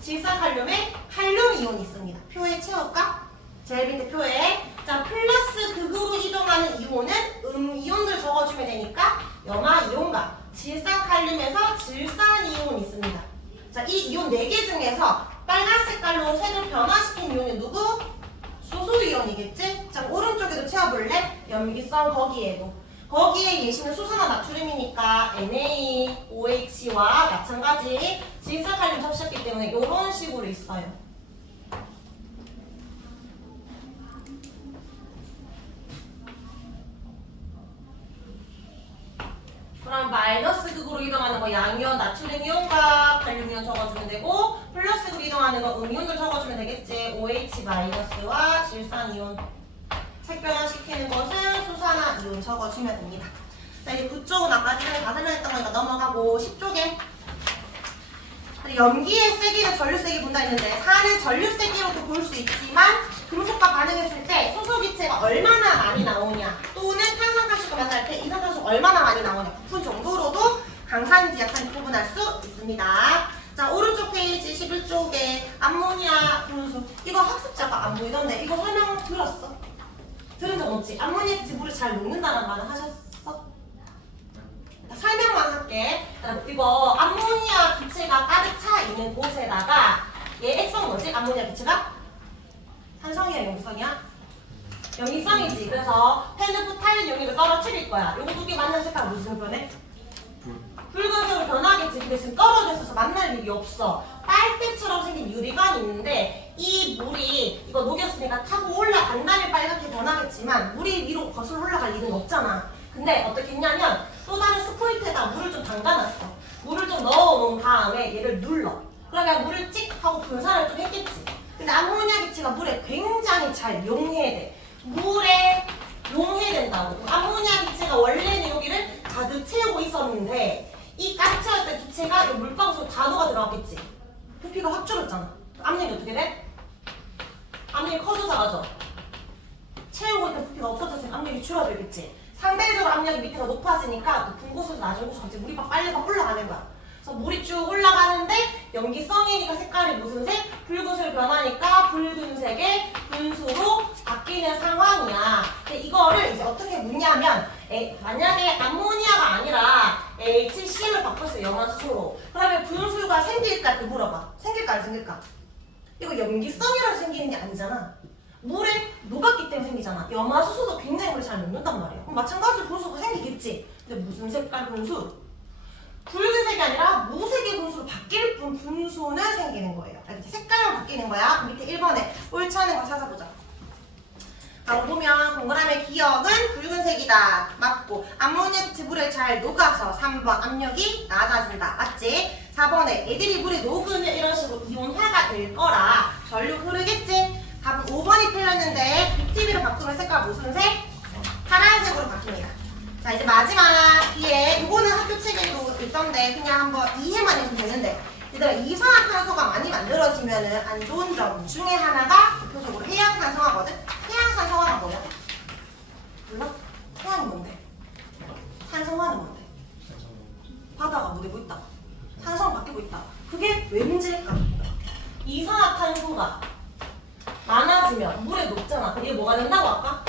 질산칼륨에 칼륨 이온이 있습니다. 표에 채울까? 제일 밑에 표에. 자, 플러스 극으로 이동하는 이온은 이온들 적어주면 되니까 염화 이온과 질산칼륨에서 질산 이온이 있습니다. 자, 이 이온 4개 중에서 빨간 색깔로 색을 변화시킨 이온이 누구? 수소 이온이겠지? 자, 오른쪽에도 채워볼래? 염기성 거기에 예시는 수소나 나트륨이니까 NaOH와 마찬가지 질산칼륨 접시했기 때문에 이런 식으로 있어요. 그럼 마이너스 극으로 이동하는 거 양이온, 나트륨 이온과 칼륨 이온 적어주면 되고 플러스 극으로 이동하는 거 음이온들 적어주면 되겠지. OH 마이너스와 질산 이온. 색변화시키는 것은 수산화 이온 적어주면 됩니다. 자, 이제 9쪽은 아까 전에 다 설명했던 거니까 넘어가고 10쪽에 염기의 세기는 전류 세기 본다 했는데 산은 전류 세기로도 볼 수 있지만 금속과 반응했을 때 수소기체가 얼마나 많이 나오냐 또는 탄산가스과 만날 때 이산화탄소 얼마나 많이 나오냐 부푼 정도로도 강산인지 약산인지 구분할 수 있습니다. 자, 오른쪽 페이지 11쪽에 암모니아 분수 이거 학습자가 안 보이던데 이거 설명 들었어? 들은 적 없지? 암모니아 기체 물을 잘 녹는다는 말은 하셨어? 설명만 할게. 이거 암모니아 기체가 가득 차 있는 곳에다가 얘 액성 뭐지? 암모니아 기체가? 산성이야, 용성이야? 염기성이지. 그래서 페르프탈린 용액을 떨어뜨릴 거야. 요거 두 개 만난 색깔 무슨 변해? 붉은색으로 변하겠지. 근데 지금 떨어져 있어서 만날 일이 없어. 빨대처럼 생긴 유리관이 있는데 이 물이 이거 녹였으니까 타고 올라간다면 빨갛게 변하겠지만 물이 위로 거슬러 올라갈 일은 없잖아. 근데 어떻게 했냐면 또 다른 스프리트에다 물을 좀 담가놨어. 물을 좀 넣어놓은 다음에 얘를 눌러. 그러면 물을 찍 하고 분산을 좀 했겠지. 근데 암모니아 기체가 물에 굉장히 잘 용해돼. 물에 용해된다고. 암모니아 기체가 원래는 여기를 가득 채우고 있었는데 이 가득 채웠던 기체가 이 물방울 속에 다 녹아 들어갔겠지. 부피가 확 줄었잖아. 압력이 어떻게 돼? 압력이 커져 작아져. 채우고 있던 부피가 없어졌으니까 압력이 줄어들겠지. 상대적으로 압력이 밑에가 높아지니까 분 곳에서 낮은 곳으로 갑자기 물이 막 빨리 막 올라가는 거야. 그래서 물이 쭉 올라가는데 염기성이니까 색깔이 무슨 색? 붉은색으로 변하니까 붉은색의 분수로 바뀌는 상황이야. 근데 이거를 이제 어떻게 묻냐면 만약에 암모니아가 아니라 HCl을 바꿨어요. 염화수소로. 그러면 분수가 생길까? 이렇게 물어봐. 생길까 안 생길까? 이거 염기성이라서 생기는 게 아니잖아. 물에 녹았기 때문에 생기잖아. 염화수소도 굉장히 물에 잘 녹는단 말이야. 그럼 마찬가지로 분수가 생기겠지. 근데 무슨 색깔 분수? 붉은색이 아니라 무색의 분수로 바뀔 분수는 생기는 거예요. 알겠지? 색깔만 바뀌는 거야. 밑에 1번에 옳지 않은 거 찾아보자. 바로 보면 동그라미 기억은 붉은색이다. 맞고 암모니아 기체 물에 잘 녹아서 3번 압력이 낮아진다. 맞지? 4번에 애들이 물에 녹으면 이런 식으로 이온화가 될 거라 전류 흐르겠지? 답은 5번이 틀렸는데 BTB로 바꾸면 색깔 무슨 색? 파란색으로 바뀝니다. 자, 이제 마지막 뒤에 이거는 학교 책에도 있던데 그냥 한번 이해만 해주면 되는데 얘들아 이산화탄소가 많이 만들어지면 안 좋은 점 중에 하나가 대표적으로 해양산성화거든? 해양산성화가 뭐야? 몰라? 해양이 뭔데? 산성화는 뭔데? 바다가 무대고 있다. 산성을 바뀌고 있다. 그게 왜 문제일까? 이산화탄소가 많아지면 물에 녹잖아. 그게 뭐가 된다고 할까?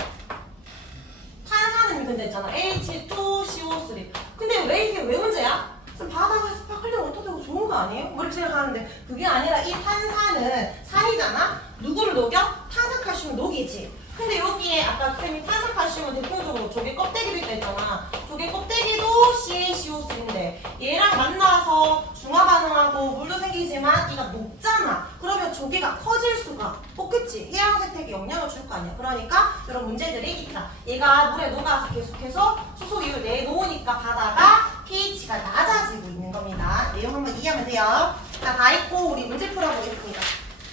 탄산음이 근데 있잖아. H2CO3. 근데 왜 이게 왜 문제야? 그럼 바다가 스파클링 워터 되고 좋은 거 아니에요? 뭐 이렇게 생각하는데 그게 아니라 이 탄산은 산이잖아? 누구를 녹여? 탄산칼슘을 녹이지. 근데 여기에 아까 쌤이 탄산칼슘은 대표적으로 조개 껍데기도 있다 했잖아. 조개 껍데기도 CaCO3인데 얘랑 만나서 중화 반응하고 물도 생기지만 얘가 녹잖아. 그러면 조개가 커질 수가 없겠지. 해양 생태계에 영향을 줄 거 아니야. 그러니까 이런 문제들이 있다. 얘가 물에 녹아서 계속해서 수소이온을 내놓으니까 바다가 pH가 낮아지고 있는 겁니다. 내용 한번 이해하면 돼요. 자, 다 했고 우리 문제 풀어보겠습니다.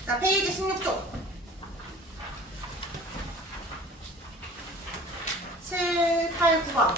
자, 페이지 16쪽. 7, 8, 9번.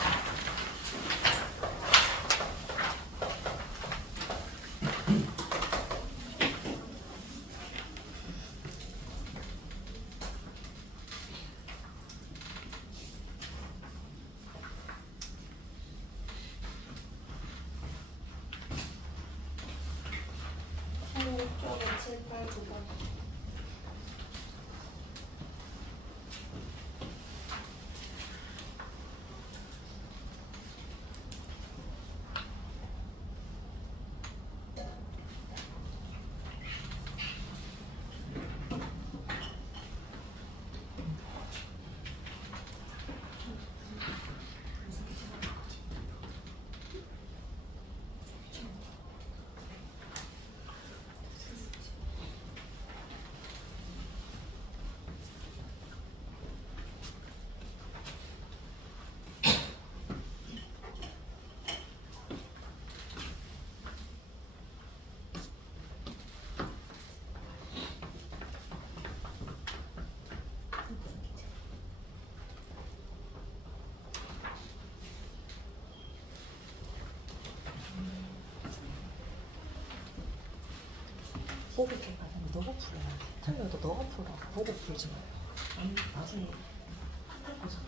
보고 풀까? 너가 풀어야 돼. 틀려도 너가 풀어. 보고 풀지 마. 나중에 풀 거잖아.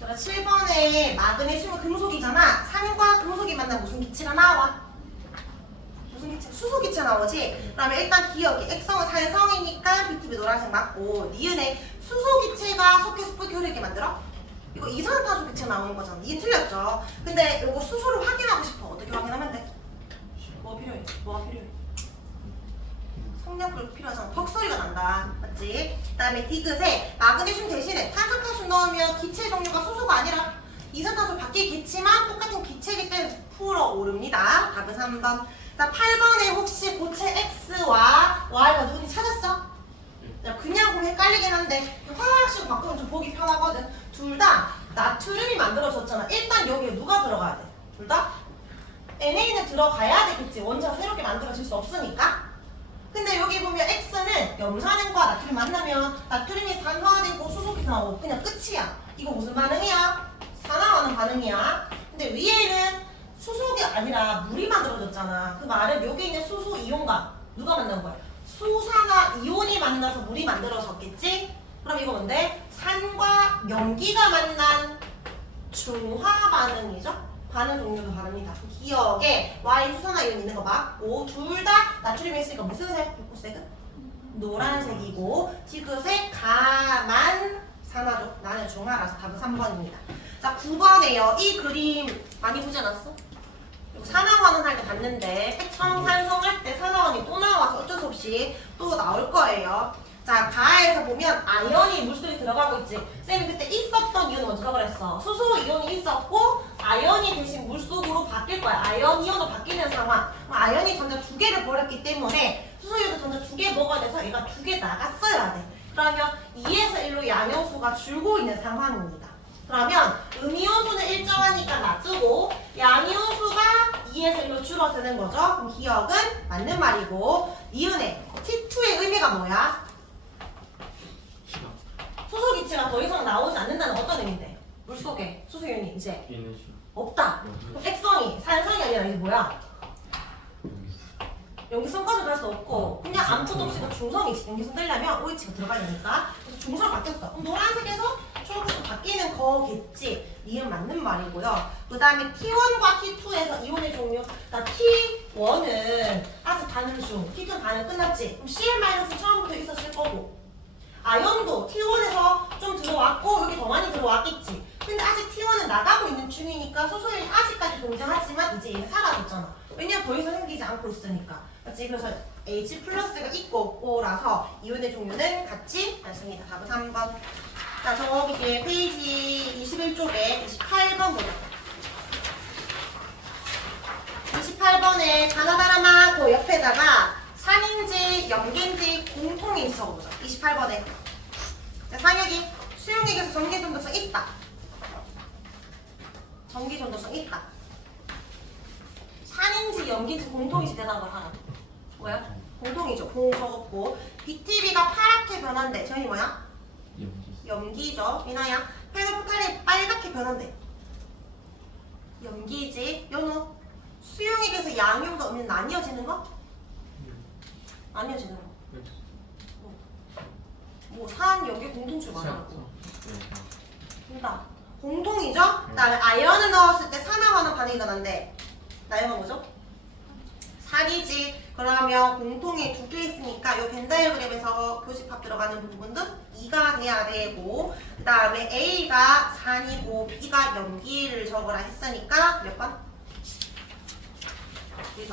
자, 7번에 마그네슘은 금속이잖아. 산과 금속이 만나면 무슨 기체가 나와? 무슨 기체? 수소기체 나오지? 그러면 일단 기억이 액성은 산성이니까 BTB 노란색 맞고 니은에 수소기체가 속해서 뿌게 흐르게 만들어? 이거 이산화탄소 기체 나오는 거잖아. 니은 틀렸죠? 근데 이거 수소를 확인하고 싶어. 어떻게 확인하면 돼? 뭐가 필요해? 뭐가 필요해? 성냥불 필요하잖아. 턱소리가 난다. 맞지? 그 다음에 디귿에 마그네슘 대신에 탄산칼슘 넣으면 기체 종류가 수소가 아니라 이산탄소 바뀌겠지만 똑같은 기체이기 때문에 풀어오릅니다. 답은 3번. 자, 8번에 혹시 고체 X와 Y가 누군지 찾았어? 그냥 보면 헷갈리긴 한데 화학식으로 바꾸면 좀 보기 편하거든. 둘 다 나트륨이 만들어졌잖아. 일단 여기에 누가 들어가야 돼? 둘 다? NA는 들어가야 되겠지. 원자가 새롭게 만들어질 수 없으니까. 근데 여기 보면 X는 염산액과 나트륨 만나면 나트륨이 산화되고 수소기가 나오고 그냥 끝이야. 이거 무슨 반응이야? 산화하는 반응이야. 근데 위에는 수소가 아니라 물이 만들어졌잖아. 그 말은 여기 있는 수소 이온과 누가 만난 거야? 수산화 이온이 만나서 물이 만들어졌겠지? 그럼 이거 뭔데? 산과 염기가 만난 중화 반응이죠? 반응 종류도 다릅니다. 기억에 Y 수산화 이온 있는 거 맞고 둘 다 나트륨이 있으니까 무슨 색? 불꽃색은? 노란색이고 디귿의 가만 산화죠. 나는 중화라서 답은 3번입니다. 자, 9번에요. 이 그림 많이 보지 않았어? 산화원은 할 때 봤는데 핵성 산성할 때 산화원이 또 나와서 어쩔 수 없이 또 나올 거예요. 자, 가에서 보면 아연이 물속에 들어가고 있지. 쌤이 그때 있었던 이유는 먼저 그랬어. 수소 이온이 있었고 아연이 대신 물속으로 바뀔 거야. 아연 이온으로 바뀌는 상황. 아연이 전자 2개를 버렸기 때문에 수소 이온도 전자 2개 먹어야 돼서 얘가 2개 나갔어야 돼. 그러면 2에서 1로 양용수가 줄고 있는 상황입니다. 그러면 음이온수는 일정하니까 놔두고 양이온수가 2에서 1로 줄어드는 거죠. 그럼 기억은 맞는 말이고 니은의 T2의 의미가 뭐야? 수소기체가 더 이상 나오지 않는다는 어떤 의미인데? 물속에 수소이온이 이제 없다. 그럼 액성이 산성이 아니라 이게 뭐야? 염기성까지 갈 수 없고 그냥 암초동식은 중성이지. 염기성 떼려면 OH가 들어가야 되니까. 그래서 중성으로 바뀌었어. 그럼 노란색에서 초록색으로 바뀌는 거겠지. 이은 맞는 말이고요. 그 다음에 T1과 T2에서 이온의 종류. 그러니까 T1은 아직 반응 중, T2는 반응 끝났지. 그럼 Cl- 처음부터 있었을 거고 아연도 T1에서 좀 들어왔고 여기 더 많이 들어왔겠지. 근데 아직 T1은 나가고 있는 중이니까 수소연이 아직까지 존재하지만 이제 얘는 사라졌잖아. 왜냐면 더 이상 생기지 않고 있으니까. 맞지? 그래서 H+가 있고 없고라서 이온의 종류는 같지 않습니다. 답은 3번. 자, 저기 뒤에 페이지 21쪽에 28번 보자. 28번에 가나다라마 그 옆에다가 산인지, 염기인지 공통인지 적어보자. 28번에. 자, 상혁이 수용액에서 전기 전도성 있다. 전기 전도성 있다. 산인지, 염기인지 공통인지 대답을 하라. 뭐야? 공통이죠. 공 적었고 BTB가 파랗게 변한대. 저희 뭐야? 염기죠. 미나야. 페노프탈이 빨갛게 변한대. 염기지. 연우. 수용액에서 양용과 음료 나뉘어지는 거? 나뉘어지는 거. 뭐 산, 염기 공통출 말하고. 된다. 공통이죠? 그다음에 아연을 넣었을 때 산화환원 반응이 일어난대. 나연은 뭐죠? 살이지. 그러면 공통이 2개 있으니까 이 벤다이어그램에서 교집합 들어가는 부분도 2가 돼야 되고 그 다음에 A가 산이고 B가 염기를 적으라 했으니까 몇 번? 2번.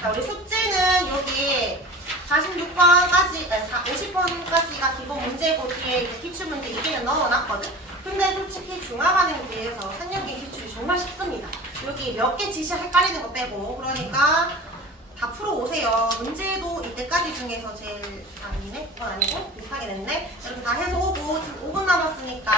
자, 우리 숙제는 여기 46번까지, 50번까지가 기본 문제고 뒤에 이제 기출문제 2개는 넣어놨거든? 근데 솔직히 중화반응에 대해서 3년기 기출이 정말 쉽습니다. 여기 몇 개 지시 헷갈리는 거 빼고. 그러니까 다 풀어오세요. 문제도 이때까지 중에서 제일 아니네? 그건 아니고 비슷하게 됐네. 이렇게 다 해서 오고 지금 5분 남았으니까